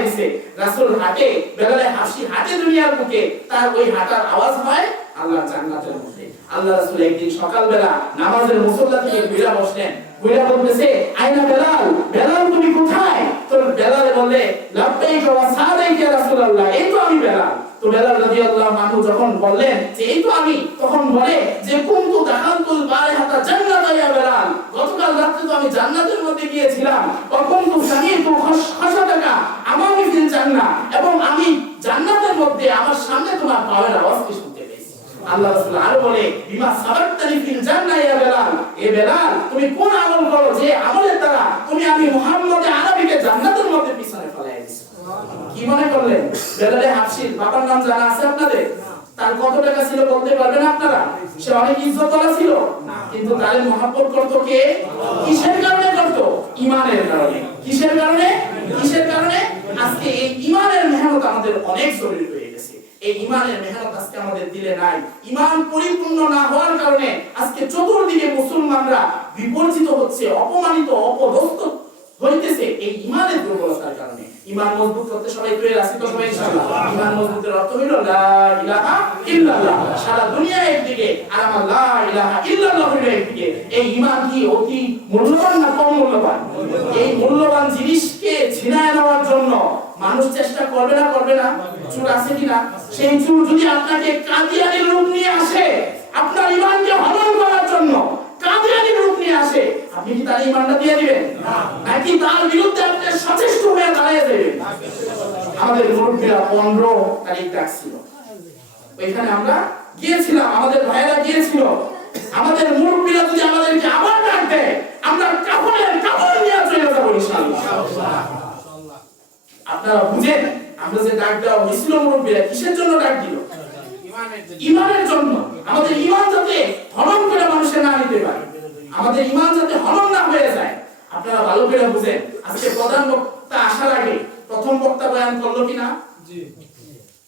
দিয়েছে। রাসূল হাঁটে, বেলাল হাবশী হাঁটে দুনিয়ার বুকে, তার ওই হাঁটার আওয়াজ হয় আল্লাহর জান্নাতের মধ্যে। আল্লাহ রাসূল একদিন সকালবেলা নামাজের মুসল্লা থেকে ঘুরে বসলেন, ঘুরে বলতেছে, আইনা বেলাল, বেলাল তুমি কোথায়? তো বেলাল বলে, লাব্বাইকা ওয়া সাদাইকা ইয়া রাসূলুল্লাহ, এই তো আমি বেলাল। তো বেলাল রাদিয়াল্লাহু আনহু যখন বললেন যে এই তো আমি, তখন বলে যে কুনতু দাখালতুল বারিহাতা জান্নাতা ইয়া বেলাল, গতকাল রাতে তো আমি জান্নাতের মধ্যে গিয়েছিলাম। কুনতু সামিতু খাশাতাকা আমামি ফিল জান্নাহ, এবং আমি জান্নাতের মধ্যে আমার সামনে তোমার পায়ের আওয়াজ শুনতে পেয়েছি। আল্লাহ রাসূল আর বলে, বিমা সাবাকতানি ফিল জান্নাহ ইয়া বেলাল, এ বেলাল তুমি কোন আমল করো যে আমলের দ্বারা তুমি আমি মুহাম্মদ আরবিকে জান্নাতের মধ্যে পিছনে ফেলাই দিছো? কি মনে করলেন? বেলাল হাবশীর বাবার নাম জানা আছে আপনাদের? তার কত টাকা ছিল বলতে পারবেন আপনারা? সে অনেক ইজ্জতওয়ালা ছিল, কিন্তু তারে মহব্বত করত কে? কিসের কারণে করত? ঈমানের কারণে। কিসের কারণে? আজকে এই ঈমানের মেহনত আমাদের অনেক জরুরি হয়ে গেছে। এই ঈমানের মেহনত আজকে আমাদের দিলে নাই। ঈমান পরিপূর্ণ না হওয়ার কারণে আজকে চতুর্দিকে মুসলমানরা বিপর্যিত হচ্ছে, অপমানিত, অপদস্থ হইতেছে এই ঈমানের দুর্বলতার কারণে। ঈমান মজবুত করতে সবাই তৈরি আছি তো সবাই ইনশাআল্লাহ? ঈমান মজবুতের অর্থ হলো লা ইলাহা ইল্লাল্লাহ। সারা দুনিয়া একদিকে আর আমার লা ইলাহা ইল্লাল্লাহ হলো একদিকে। এই ঈমান কি অতি মূল্যবান না কম মূল্যবান? এই মূল্যবান জিনিসকে ছিনায় নেওয়ার জন্য মানুষ চেষ্টা করবে না? চোর আছে কিনা? সেই চোর যদি আপনাকে কাদিয়ানির রূপ নিয়ে আসে, আপনার ঈমানকে হরণ করার জন্য কাদিয়ানির রূপ নিয়ে আসে, আপনি কি তার ঈমানটা দিয়ে দিবেন? নাকি তার বিরুদ্ধে আপনি সচেষ্ট হয়ে দাঁড়িয়ে যাবেন? আমাদের মুরব্বিরা 15 তারিখ ডাকছিল, ওইখানে আমরা গিয়েছিলাম, আমাদের ভাইয়েরা গিয়েছিল। আমাদের মুরব্বিরা যদি আমাদেরকে আবার ডাক দেয়, আমরা কাফনের কাপড় নিয়ে চলে যাব ইনশাআল্লাহ। আপনারা বুঝেন আমরা যে ডাক দেওয়া হয়েছিল, মুরব্বিরা কিসের জন্য ডাক দিল? ঈমানের জন্য। আমাদের ঈমান যাতে হরণ করে মানুষে না নিতে পারে, আমাদের ঈমান যাতে হরণ না হয়ে যায়। আপনারা ভালো করে বুঝেন, আজকে প্রধান বক্তা আসার আগে প্রথম বক্তা বয়ান করলো কিনা? জি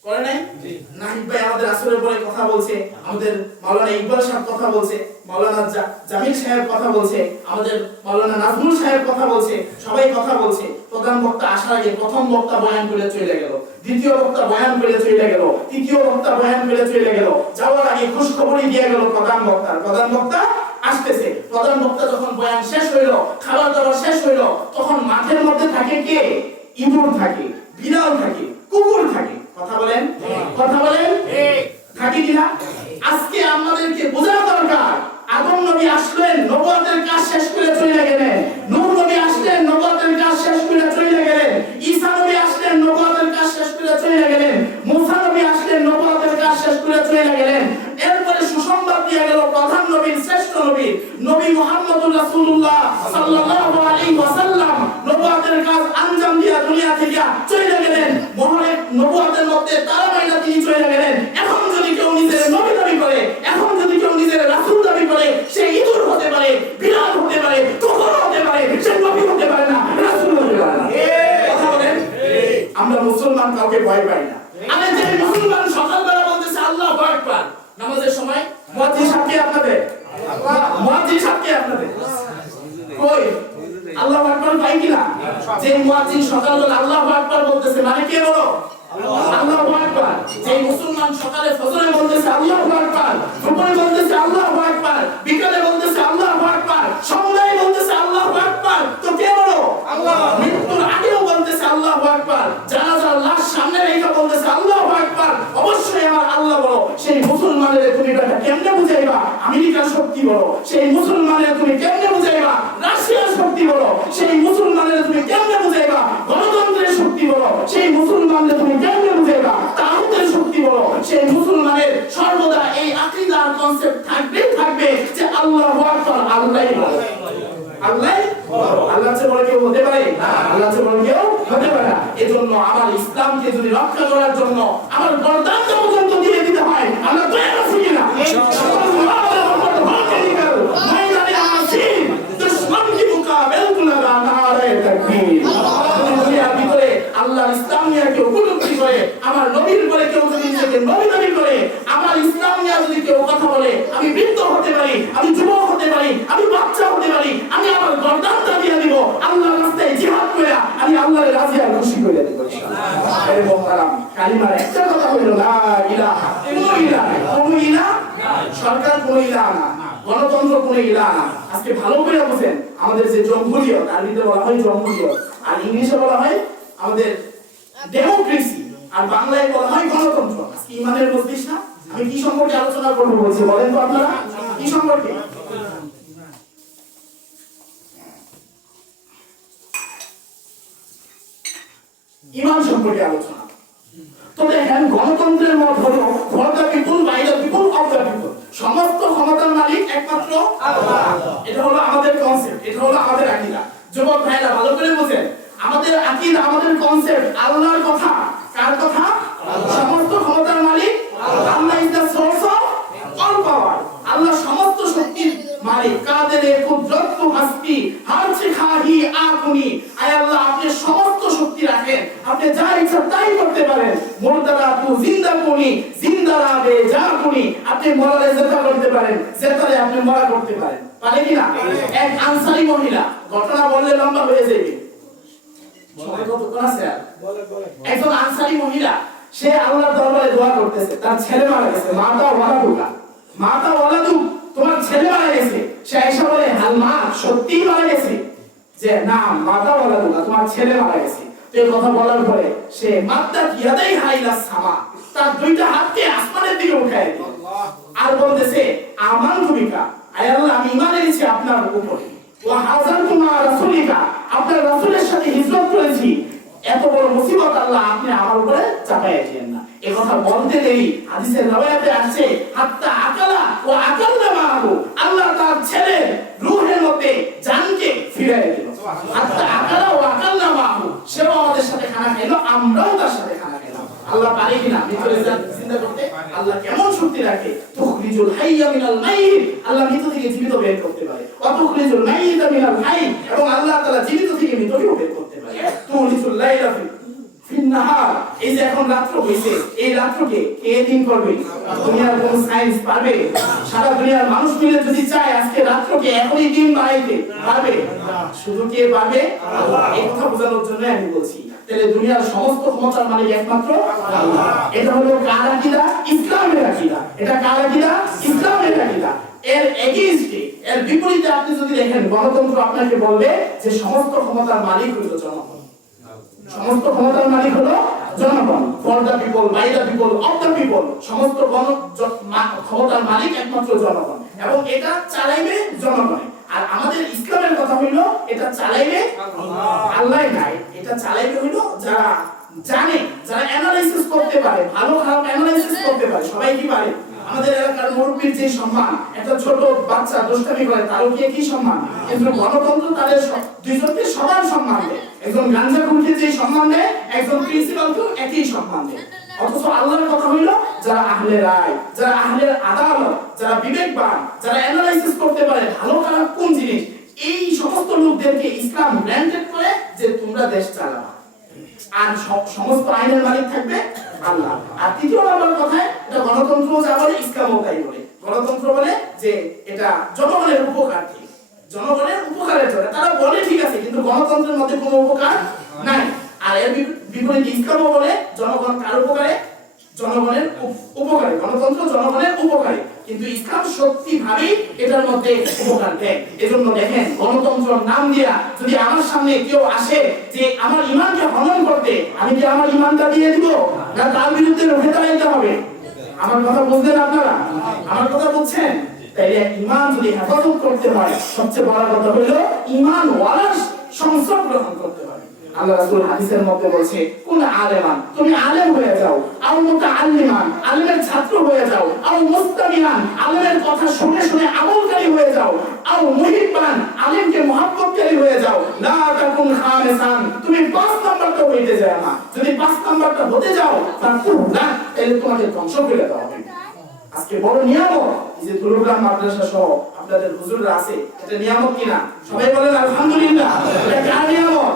করে নাই? জি। নাহিদ ভাই আমাদের আসরের পরে কথা বলছে, আমাদের মাওলানা ইকবাল সাহেব কথা বলছে, মাওলানা জামিল সাহেব কথা বলছে, আমাদের মাওলানা নাজমুল সাহেব কথা বলছে, সবাই কথা বলছে। প্রধান বক্তা আসার আগে প্রথম বক্তা বয়ান করে চলে গেল, দ্বিতীয় বক্তা বয়ান করে চলে গেল, তৃতীয় বক্তা বয়ান করে চলে গেল। যাওয়ার আগে খুশখবরি দিয়ে গেল প্রধান বক্তা আসতেছে। প্রধান বক্তা যখন বয়ান বয়ান শেষ হইল, খাবার দাবার শেষ হইল, তখন মাঠের মধ্যে থাকে কে? ইঁদুর থাকে, বিড়াল থাকে, কুকুর থাকে। কথা বলেন, কথা বলেন, থাকে কিনা? আজকে আমাদেরকে বোঝানো দরকার, আদম নবী আসলেন, নবুয়তের কাজ শেষ করে চলে গেলেন। নূহ নবী আসলেন, নবুয়তের কাজ শেষ করে চলে গেলেন। ঈসা নবী আসলেন, নবুয়তের কাজ শেষ করে চলে গেলেন। মুসা নবী আসলেন, নবুয়তের কাজ শেষ করে চলে গেলেন। এরপরে সুসংবাদ দিয়ে গেল প্রধান নবীর, শ্রেষ্ঠ নবী, নবী মুহাম্মদুর রাসূলুল্লাহ সাল্লাল্লাহু আলাইহি ওয়াসাল্লাম নবুয়তের কাজ আঞ্জাম দিয়া দুনিয়া থেকে চলে গেলেন। মহানে নবুয়তের মধ্যে তারা মাইনা তিনি চলে গেলেন। এখন যদি কেউ নিজের নবী দাবি করে, এখন যদি কেউ নিজের রাসূল দাবি করে, সে ইঁদুর হতে পারে, বিড়াল হতে পারে, কুকুর হতে পারে, সে নবী হতে পারে না, রাসূল হতে পারে না। কথা বলেন, আমরা মুসলমান কাউকে ভয় পাই না। আমি যে মুসলমান সকালবেলা বলতেছে আল্লাহু আকবার, নামাজের সময় মুয়াজ্জিন সাক্ষী আপনাদের, মুয়াজ্জিন সাক্ষী আপনাদের কই আল্লাহু আকবার পাই কিনা? যে মুয়াজ্জিন সকালবেলা আল্লাহু আকবার বলতেছে, মানে কে বলো? আল্লাহু আকবার। যে মুসলমান সকালে ফজরে বলতেছে আল্লাহু আকবার, দুপুরে বলতেছে আল্লাহু আকবার, বিকালে বলতেছে আল্লাহু আকবার, সন্ধ্যায় বলতেছে আল্লাহু আকবার, তো কে বলো? আল্লাহ। মৃত্যুর আগেও বলতেছে আল্লাহু আকবার, জানাজার লাশ সামনে রেখে বলতেছে আল্লাহু আকবার, অবশ্যই আমার আল্লাহ বলো। সেই মুসলমানের তুমি এটা কেমনে বুঝাইবা? আমেরিকার শক্তি বলো। সেই মুসলমানের তুমি কেমনে বুঝাইবা? রাশিয়ার শক্তি বলো। সেই মুসলমানের তুমি কেমনে বুঝাইবা? গণতন্ত্রের শক্তি বলো। সেই মুসলমানের তুমি কেমনে বুঝাইবা? তাগুতের শক্তি বলো। সেই মুসলমানের সর্বদা এই আকীদার কনসেপ্ট থাকবে যে আল্লাহু আকবার, আল্লাহই বলো, আল্লাহই বলো। আল্লাহ চেয়ে বড় কেউ হতে পারে না, আল্লাহ চেয়ে বড় কেউ হতে পারে না। এজন্য আমার ইসলামকে যদি রক্ষা করার জন্য আমার গর্দানটা পর্যন্ত দিয়ে দিতে হয়, আমরা তৈরি আছি কিনা? আল্লাহর ইসলাম নিয়ে কেউ উপলব্ধি করে, আমার নবীর পরে কেউ যদি নিজেকে নবী দাবি করে, আমার ইসলাম নিয়ে যদি কেউ কথা বলে, আমি বৃদ্ধ হতে পারি, আমি যুবক হতে পারি, আমি বাচ্চা হতে পারি, আমি আমার গর্দানটা দিয়ে দিব, আল্লাহর রাস্তায় জিহাদ করে আমি আল্লাহর রাজি আর খুশি করে দেব ইনশাআল্লাহ। এই মুহতারাম, কালিমার একটা কথা হলো লা ইলাহা ইল্লাল্লাহ। সরকার কোনো ইলাহা না, গণতন্ত্র কোনো ইলাহা না। আজকে ভালো করে বুঝেন, আমাদের যে জমহুরিয়ত, আরবিতে বলা হয় জমহুরিয়ত, আর ইংলিশে বলা হয় আমাদের ডেমোক্রেসি, আর বাংলায় বলা হয় গণতন্ত্র। আজকে ইমানের মজলিস না, আমি কি সম্পর্কে আলোচনা করব বলছি বলেন তো আপনারা? কি সম্পর্কে? ইমান সম্পর্কে আলোচনা। তো দেখেন, গণতন্ত্রের মত হলো for the people, by the people, of the people. সমস্ত ক্ষমতার মালিক একমাত্র আল্লাহ। এটা হলো আমাদের কনসেপ্ট, এটা হলো আমাদের আকীদা। যুবক ভাইরা ভালো করে বুঝেন, আমাদের আকীদা, আমাদের কনসেপ্ট আল্লাহর কথা। কার কথা? সমস্ত ক্ষমতার মালিক Allah. Is the source of all power. Allah সমস্ত শক্তির মালিক। কাদেরে কুদরত কো হস্তি হার সে খাহি আপনি। আয় আল্লাহ, আপনি সমস্ত শক্তি রাখেন, আপনি যা ইচ্ছা তাই করতে পারেন। মুরদারা তু জিন্দা কোনি, জিন্দারা বে যা কোনি। আপনি মরালে জেতা করতে পারেন, জেতালে আপনি মরা করতে পারেন। পারে কিনা? এক আনসারী মহিলা, ঘটনা বললে লম্বা হয়ে যাবে, সময় কতক্ষণ আছে? একজন আনসারী মহিলা, সে আল্লাহর দরবারে দোয়া করতেছে, তার ছেলে মারা গেছে। মাতা ওয়ালাদুকা, মাতা ওয়ালাদু, তোমার ছেলে মারা গেছে। সে আয়েশা বলে, হাল মা সত্যিই মারা গেছে? যে না, মাতা ওয়ালাদুকা, তোমার ছেলে মারা গেছে। তো এই কথা বলার পরে সে মাত্তা ইয়াদাই হাইলা সামা, তার দুইটা হাতকে আসমানের দিকে উঠায় দিল, আর বলতেছে আমানতু বিকা, আয় আল্লাহ, আমি ঈমান এনেছি আপনার উপরে। ওয়া হাযারতু মা রাসূলিকা, আপনার রাসূলের সাথে হিজরত করেছি। এত বড় মুসিবত আল্লাহ আপনি আমার উপরে চাপাইয়া দিয়েন না। এই কথা বলতে দেরি হাদিসের রওয়ায়াতে আসছে, হাত্তা আকালা ও আকালনা মাহু, আল্লাহ তার ছেলে রূহের মধ্যে জানকে ফিরিয়ে দিল। হাত্তা আকালা ও আকালনা মাহু, সেও আমাদের সাথে খানা খাইলো, আমরাও তার সাথে খানা খাইলাম। আল্লাহ পারে কিনা মৃত্যুর চিন্তা করতে? আল্লাহ কেমন শক্তি রাখে! তুখরিজুল হাইয়া মিনাল মাইয়িত, আল্লাহ মৃত থেকে জীবিত বের করতে পারে। ওয়া তুখরিজুল মাইয়িতা মিনাল হাই, এবং আল্লাহ তাআলা জীবিত থেকে মৃতকেও বের করতে পারে। তুলিজুল লাইলা ফিন নাহার, এই যে এখন রাত্র হইছে, এই রাত্রকে কে দিন করবে? দুনিয়ার কোন সায়েন্স পারবে? সারা দুনিয়ার মানুষ মিলে যদি চায় আজকে রাত্রকে এখনই দিন বানাইতে পারবে? শুধু কে পারবে? আল্লাহ। এই কথা বোঝানোর জন্য আমি বলছি, তাহলে দুনিয়ার সমস্ত ক্ষমতার মালিক একমাত্র আল্লাহ। এটা হলো কার আকীদা? ইসলামের আকীদা। এটা কার আকীদা? ইসলামের আকীদা। এর এগেইনস্টে, এর বিপরীতে আপনি যদি দেখেন, গণতন্ত্র আপনাকে বলবে যে সমস্ত ক্ষমতার মালিক হলো জনগণ, সমস্ত ক্ষমতার মালিক হলো জনগণ, for the people, by the people, of the people, সমস্ত ক্ষমতার মালিক একমাত্র জনগণ, এবং এটা চালাইবে জনগণ। আর আমাদের ইসলামের কথা হইলো এটা চালাইবে আল্লাহ নাই, এটা চালাইবে হইলো যারা জানে, যারা অ্যানালাইসিস করতে পারে, ভালো খারাপ অ্যানালাইসিস করতে পারে। সবাই কি পারে? আমাদের এলাকার মুরব্বির যে সম্মান, একটা ছোট বাচ্চা দুষ্টামি করে তারও কি একই সম্মান? কিন্তু গণতন্ত্র তাদের দুইজনকে সমান সম্মান দেয়। একজন গাঞ্জাখুরকে যে সম্মান দেয়, একজন প্রিন্সিপালকেও একই সম্মান দেয়। অথচ আল্লাহর কথা হইলো যারা আহলে রায়, যারা আহলে আদালত, যারা বিবেকবান, যারা অ্যানালাইসিস করতে পারে ভালো খারাপ কোন জিনিস, এই সমস্ত লোকদেরকে ইসলাম গ্র্যান্টেড করে যে তোমরা দেশ চালাবা, আর সমস্ত আইনের মালিক থাকবে আল্লাহ। আর তৃতীয় নম্বর কথায়, এটা গণতন্ত্র যা বলে ইসলামও তাই বলে। গণতন্ত্র বলে যে এটা জনগণের উপকারার্থে, জনগণের উপকারের জন্য। তারা বলে ঠিক আছে, কিন্তু গণতন্ত্রের মধ্যে কোনো উপকার নাই। আর এর বিপরীতে ইসলামও বলে জনগণ কার উপকারে? জনগণের উপকারে। গণতন্ত্র জনগণের উপকারে, কিন্তু ইসলাম সত্যিভাবেই এটার মধ্যে উপকার দেয়। এজন্য দেখেন, গণতন্ত্রের নাম দিয়া যদি আমার সামনে কেউ আসে যে আমার ঈমানকে হনন করতে, আমি কি আমার ঈমানটা দিয়ে দিব, না তার বিরুদ্ধে রুখে দাঁড়াইতে হবে? আমার কথা বুঝলেন আপনারা? আমার কথা বুঝছেন? তাইলে ঈমান যদি হেফাজত করতে হয়, সবচেয়ে বড় কথা হলো ঈমান ওয়ালার সংসর্গ গ্রহণ করতে হবে। আল্লাহ রাসূল হাদিসের মধ্যে বলছে, কোন আলেমান, তুমি আলেম হয়ে যাও, আও মুতাআল্লিমান, আলেমের ছাত্র হয়ে যাও, আও মুস্তামিয়ান, আলেমের কথা শুনে শুনে আমলকারী হয়ে যাও, আও মুহিব্বান, আলেমকে মহব্বতকারী হয়ে যাও, লা তাকুন খামিসান, তুমি 5 নাম্বারটা হইতে যায় না। যদি 5 নাম্বারটা হতে যাও না, তাহলে তোমাকে ধ্বংস করে দেওয়া হবে। আজকে বড় নিয়ামত যে দুরুগ্রাম মাদ্রাসা সহ আপনাদের হুজুররা আছে, এটা নিয়ামত কিনা? সবাই বলেন আলহামদুলিল্লাহ। এটা কার নিয়ামত?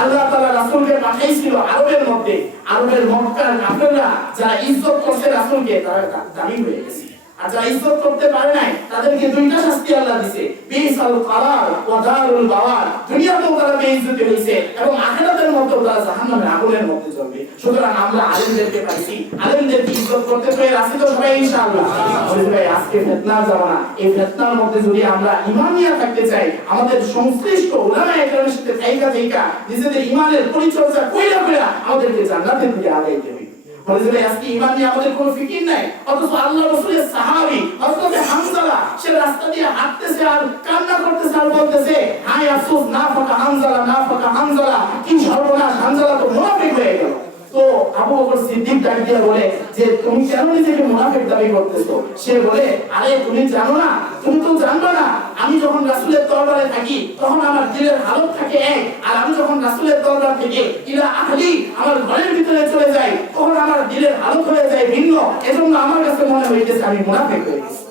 আল্লাহ তাআলা রাসূলকে পাঠাইছিল আরবের মধ্যে। আরবের মক্কার কাফেররা যারা ইজ্জত করছে রাসূলকে, তারা দামি হয়ে গেছে। আর যারা ইজ্জত করতে পারে নাই, তাদেরকে দুইটা শাস্তি আল্লাহ দিয়েছে, বিসাল কারার ওয়া দারুল বাওয়ার। দুনিয়াতেও তারা বেইজ্জতি হইছে এবং আখিরাতের মধ্যেও তারা জাহান্নামের আগুনের মধ্যে জ্বলবে। সুতরাং আমরা আলেমদেরকে পাইছি, আলেমদেরকে ইজ্জত করতে পেরে আছি তো সবাই ইনশাআল্লাহ। বলি ভাই, আজকে ফিতনার জামানা, এই ফিতনার মধ্যে যদি আমরা ঈমান নিয়ে থাকতে চাই, আমাদের সংশ্লিষ্ট উলামায়ে কেরামের সাথে থাইকা নিজেদের ঈমানের পরিচর্যা কইরা আমাদেরকে জান্নাতের দিকে আগাইতে হবে। বলে আজকে ঈমান নিয়ে আমাদের কোনো ফিকির নাই, অথচ আল্লাহ রাসূলের সাহাবী হযরত হামজালা সে রাস্তা দিয়ে হাঁটতেছে আর কান্না করতেছে আর বলতেছে, হায় আফসোস, নাফাকা হামজালা, নাফাকা হামজালা, কি সর্বনাশ, হামজালা তো মুনাফিক হয়ে গেল। তো আবু বকর সিদ্দিক ডাক দিয়ে বলে যে তুমি কেন নিজেকে মুনাফিক দাবি করতেছো? সে বলে, আরে তুমি জানো না, তুমি তো জানবা না, আমি যখন রাসূলের দরবারে থাকি তখন আমার দিলের হালত থাকে এক, আর আমি যখন রাসূলের দরবার থেকে ইলা আহলি আমার ঘরের ভিতরে চলে যাই, তখন আমার দিলের হালত হয়ে যায় ভিন্ন। এজন্য আমার কাছে মনে হইতেছে আমি মুনাফিক হয়ে গেছি।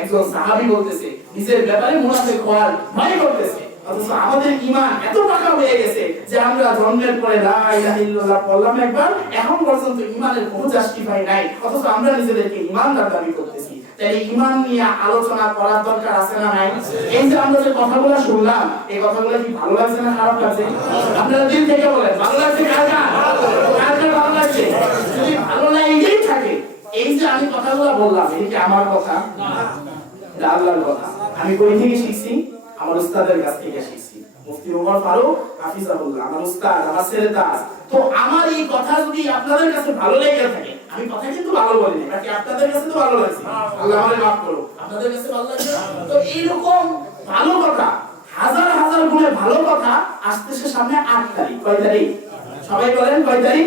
একজন সাহাবী বলতেছে নিজের ব্যাপারে মুনাফিক হওয়ার ভয় করতেছে, অথচ আমাদের ঈমান এত পাকা হয়ে গেছে যে আমরা জন্মের পরে লা ইলাহা ইল্লাল্লাহ বললাম একবার, এখন পর্যন্ত ঈমানের কোনো জাস্টিফাই নাই, অথচ আমরা নিজেদেরকে ঈমানদার দাবি করতেছি। তাই ঈমান নিয়ে আলোচনা করার দরকার আছে না নাই? এই যে আমরা যে কথাগুলো শুনলাম, এই কথাগুলো কি ভালো লাগছে না খারাপ লাগছে? আপনারা দিল থেকে বলেন, ভালো লাগছে কার কার? কার কার ভালো লাগছে? যদি ভালো লাগেই থাকে, এই যে আমি কথাগুলো বললাম, এই কি আমার কথা না, এটা আল্লাহর কথা। আমি কই থেকে শিখছি? আমার উস্তাদের কাছ থেকে শিখছি, মুফতি ওমর ফারুক হাফিজাহুল্লাহ, আমার উস্তাদ, আমার সেরেদার। তো আমার এই কথা যদি আপনাদের কাছে ভালো লেগে থাকে, আমি কথা কিন্তু ভালো বলিনি, বাকি আপনাদের কাছে তো ভালো লাগছে, আল্লাহ আমারে maaf করুক, আপনাদের কাছে ভালো লাগছে। তো এইরকম ভালো কথা, হাজার হাজার গুণে ভালো কথা আসতেছে সামনে 8 তারিখ। কয় তারিখ? সবাই বলেন কয় তারিখ?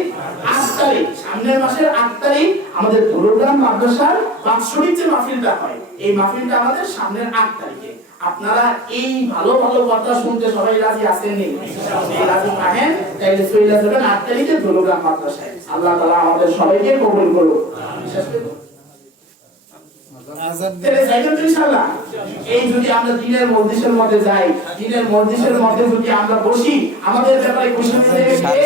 8 তারিখ। সামনের মাসের 8 তারিখ আমাদের দুরুগ্রাম মাদ্রাসার বাৎসরিক যে মাহফিলটা হয়, এই মাহফিলটা আমাদের সামনের 8 তারিখে। আপনারা এই ভালো ভালো কথা শুনতে সবাই রাজি আছেন নি? রাজি থাকেন তাহলে চলে যাবেন 8 তারিখে দুরুগ্রাম মাদ্রাসায়। আল্লাহ তাআলা আমাদের সবাইকে কবুল করুক। বিশ্বাস করুন ইনশাআল্লাহ। এই যদি আমরা দিনের মজলিসের মধ্যে যাই, দিনের মজলিসের মধ্যে যদি আমরা বসি, আমাদের ব্যাপারে খুশি হয়ে যাবে,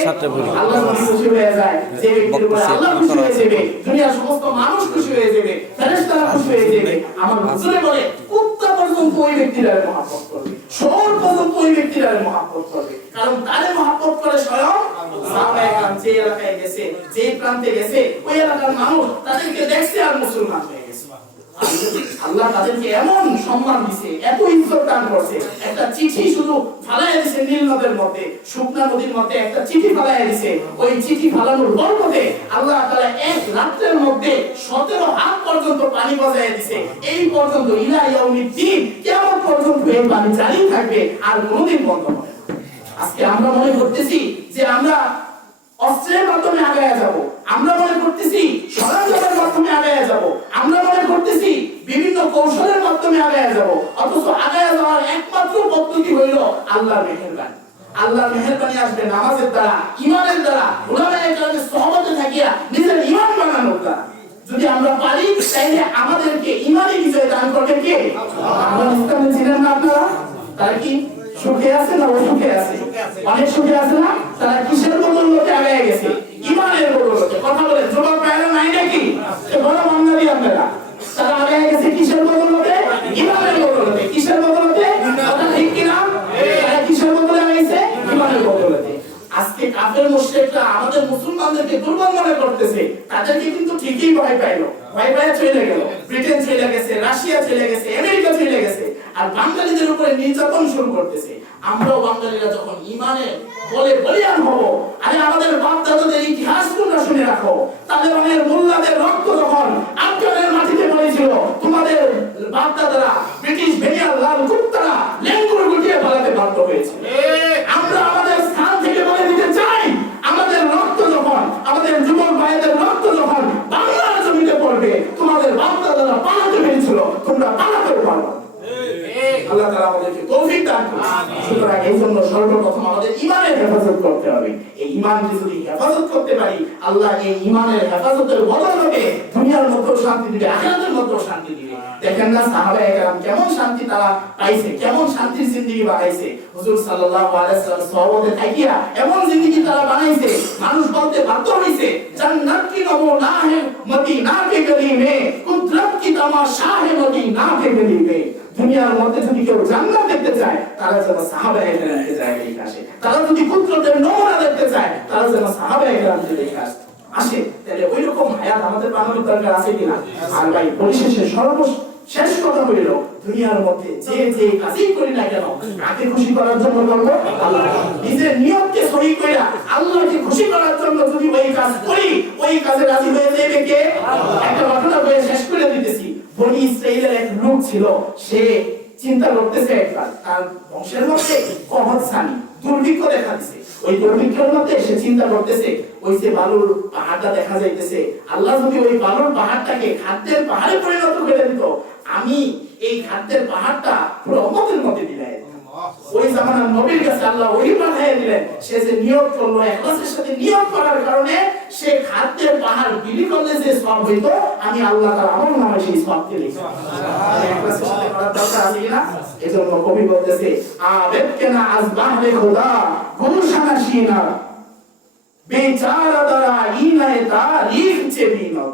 আল্লাহ খুশি হয়ে যায়, যে ব্যক্তির উপরে আল্লাহ খুশি হয়ে যাবে, দুনিয়ার সমস্ত মানুষ খুশি হয়ে যাবে, ফেরেশতারা খুশি হয়ে যাবে। আমার হুজুরে বলে কুত্তা পর্যন্ত ওই ব্যক্তির মহব্বত করবে, শহর পর্যন্ত ওই ব্যক্তির মহব্বত করবে, কারণ তারে মহব্বত করে স্বয়ং সাহাবায়ে কেরাম। যে এলাকায় গেছে, যে প্রান্তে গেছে, ওই এলাকার মানুষ তাদেরকে দেখছে আর মুসলমান হয়ে গেছে। আল্লাহ তাদেরকে এমন সম্মান দিছে, এত ইজ্জত দান করছে। একটা চিঠি শুধু ফালাইয়া দিছে নীল নদের মধ্যে, শুকনা নদীর মধ্যে একটা চিঠি ফালাইয়া দিছে। ওই চিঠি ফালানোর বরকতে আল্লাহ তাআলা এক রাতের মধ্যে 17 হাত পর্যন্ত পানি বজায় দিছে। এই পর্যন্ত ইলা ইয়াউমিদ্দিন, কিয়ামত পর্যন্ত এই পানি জারি থাকবে, আর কোনদিন বন্ধ হবে না। আজকে আমরা মনে করতেছি যে আমরা অস্ত্রের মাধ্যমে আগায়া যাব, আমরা মনে করতেছি সরঞ্জামের মাধ্যমে আগায়া যাব, আমরা মনে করতেছি বিভিন্ন কৌশলের মাধ্যমে আগায়া যাব। অথচ আগায়া যাওয়ার একমাত্র পদ্ধতি হইল আল্লাহর মেহেরবানি। আল্লাহর মেহেরবানি আসবে নামাজের দ্বারা, ঈমানের দ্বারা, উলামায়ে কেরামের সহবতে থাকিয়া নিজের ঈমান বানানোর দ্বারা। যদি আমরা পারি তাহলে আমাদেরকে ঈমানি বিজয় দান করবে কে? আফগানিস্তানে ছিলেন না আপনারা? তারা কি সুখে আছে না অসুখে আছে? অনেক সুখে আছে না? তারা কিসের বদৌলতে আগায় গেছে? ঈমানের বদৌলতে। কথা বলেন, জবাব পায়না নাই নাকি? বড় বাঙালি আপনারা। তারা আগায় গেছে কিসের বদৌলতে? ঈমানের বদৌলতে। কিসের বদৌলতে? কথা ঠিক কি না? তারা কিসের বদৌলতে আগাইছে? ঈমানের বদৌলতে। আজকে কাফের মুশরিকরা আমাদের মুসলমানদেরকে দুর্বল মনে করতেছে, তাদেরকে কিন্তু ঠিকই ভয় পাইলো, ভয় পায় চলে গেল। ব্রিটেন চলে গেছে, রাশিয়া চলে গেছে, আমেরিকা চলে গেছে, আর বাঙালিদের উপরে নির্যাতন শুরু করতেছে। আমরাও বাঙালিরা যখন ঈমানে বলে বলিয়ান হব, আরে আমাদের বাপ দাদাদের ইতিহাস তোমরা শুনে রাখো। তালেবানের মোল্লাদের রক্ত যখন আফগানের মাটিতে পড়েছিল, তোমাদের বাপ দাদারা ব্রিটিশ ভেনিয়ার লাল কুত্তারা লেঙ্গুর গুটিয়ে পালাতে বাধ্য হয়েছে। আমরা আমাদের স্থান থেকে বলে দিতে চাই, আমাদের রক্ত যখন, আমাদের যুবক ভাইদের রক্ত যখন বাংলার জমিতে পড়বে, তোমাদের বাপ দাদারা পালাতে পেরেছিল, তোমরা পালাতেও পারবে। আল্লাহ তাআলা আমাদেরকে তৌফিক দান করুন। সুতরাং এই জন্য সর্বপ্রথম আমাদের ঈমানের হেফাজত করতে হবে। এই ঈমানকে যদি হেফাজত করতে পারি, আল্লাহ এই ঈমানের হেফাজতের বদৌলতে দুনিয়ার মধ্যেও শান্তি দিবে, আখিরাতের মধ্যেও শান্তি দিবে। দেখেন না সাহাবায়ে কেরাম কেমন শান্তি তারা পাইছে, কেমন শান্তির জিন্দেগি বানাইছে। হুজুর সাল্লাল্লাহু আলাইহি ওয়াসাল্লাম সহবতে থাকিয়া এমন জিন্দেগি তারা বানাইছে, মানুষ বলতে বাধ্য হইছে জান্নাত কি নমো না হে মদিনা কে গলি মে, কুদরত কি তামাশা হে মদিনা কে গলি মে। দুনিয়ার মধ্যে যদি কেউ জান্নাত দেখতে চায়, তারা যেন সাহাবায়ে কেরামকে জায়গায় আসে। তারা যদি কুদরতের নমুনা দেখতে চায়, তারা যেন সাহাবায়ে কেরামকে দেখে আসে। তাহলে ওই রকম হায়াত আমাদের বানানোর দরকার আছে কিনা? আর ভাই পরিশেষে সর্বশেষ কথা হইল, দুনিয়ার মধ্যে যে যে কাজই করি না কেন, কাকে খুশি করার জন্য করবো? আল্লাহ। নিজের নিয়তকে সহি কইরা আল্লাহকে খুশি করার জন্য যদি ওই কাজ করি, ওই কাজে রাজি হয়ে যাবে কে? একটা ঘটনা বলে শেষ করে দিতেছি। বনি ইসরাইলের এক লোক ছিল, সে চিন্তা করতেছে একবার তার বংশের মধ্যে কহতসানি দুর্ভিক্ষ দেখা দিছে। ওই দুর্ভিক্ষের মধ্যে সে চিন্তা করতেছে, ওই যে বালুর পাহাড়টা দেখা যাইতেছে, আল্লাহ যদি ওই বালুর পাহাড়টাকে খাদ্যের পাহাড়ে পরিণত করে দিত, আমি এই খাদ্যের পাহাড়টা পুরো উম্মতের মধ্যে দিলাই। ওই জামানার নবীর কাছে আল্লাহ ওহী পাঠিয়ে দিলেন। সে যে নিয়ত করলো, ইখলাসের সাথে নিয়ত করার কারণে সে খাদ্যের পাহাড় বিলি করলে যে সওয়াব হইতো, আমি আল্লাহ তার আমলনামায় সেই সওয়াবকে লিখি। ইখলাসের সাথে করার দরকার আছে কিনা? এজন্য কবি বলতেছে, আবেদ কেনা আজবাহে খোদা গুলশানাশিনা বেচারা দ্বারা ইনায়ে তারিখ চেবিনত।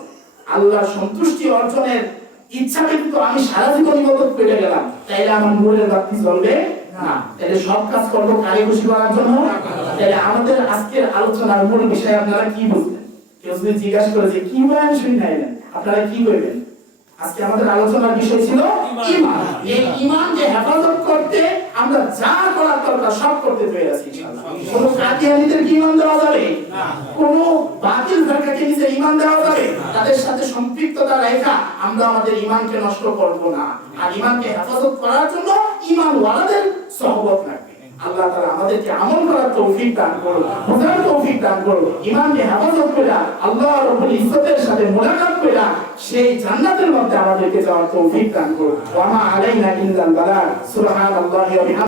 আল্লাহর সন্তুষ্টি অর্জনের ইচ্ছা ব্যতীত আমি সারা জীবন ইবাদত করে গেলাম, তাইলে আমার নূরের বাতি জ্বলবে না। তাহলে সব কাজ করবো কাকে খুশি করার জন্য। তাহলে আমাদের আজকের আলোচনার মূল বিষয় আপনারা কি বুঝলেন? কেউ যদি জিজ্ঞাসা করে যে কি বয়ান শুনাইলেন, আপনারা কি বলবেন? আজকে আমাদের আলোচনার বিষয় ছিল ঈমান। এই ঈমানকে হেফাজত করতে আমরা যা করার দরকার সব করতে পেরেছি ইনশাআল্লাহ। কোন কাদিয়ানীদের কি ঈমান দেওয়া যাবে না, কোন বাতিল ফিরকাকে নিজে ঈমান দেওয়া যাবে, তাদের সাথে সম্পৃক্ততা রেখা আমরা আমাদের ঈমানকে নষ্ট করব না। আর ঈমানকে হেফাজত করার জন্য ঈমান ওয়ালাদের সহবত রাখবে। আল্লাহ তাআলা আমাদেরকে আমল করার তৌফিক দান করুন, বুঝার তৌফিক দান করুন। ঈমানকে হেফাজত করে আল্লাহ রাব্বুল ইজ্জতের সাথে মুলাকাত করে সেই জান্নাতের মধ্যে আমাদেরকে যাওয়ার তৌফিক দান করুন। ওয়া মা আলাইনা ইল্লাল বালাগ। সুবহানাল্লাহি ওয়া বিহামদিহি।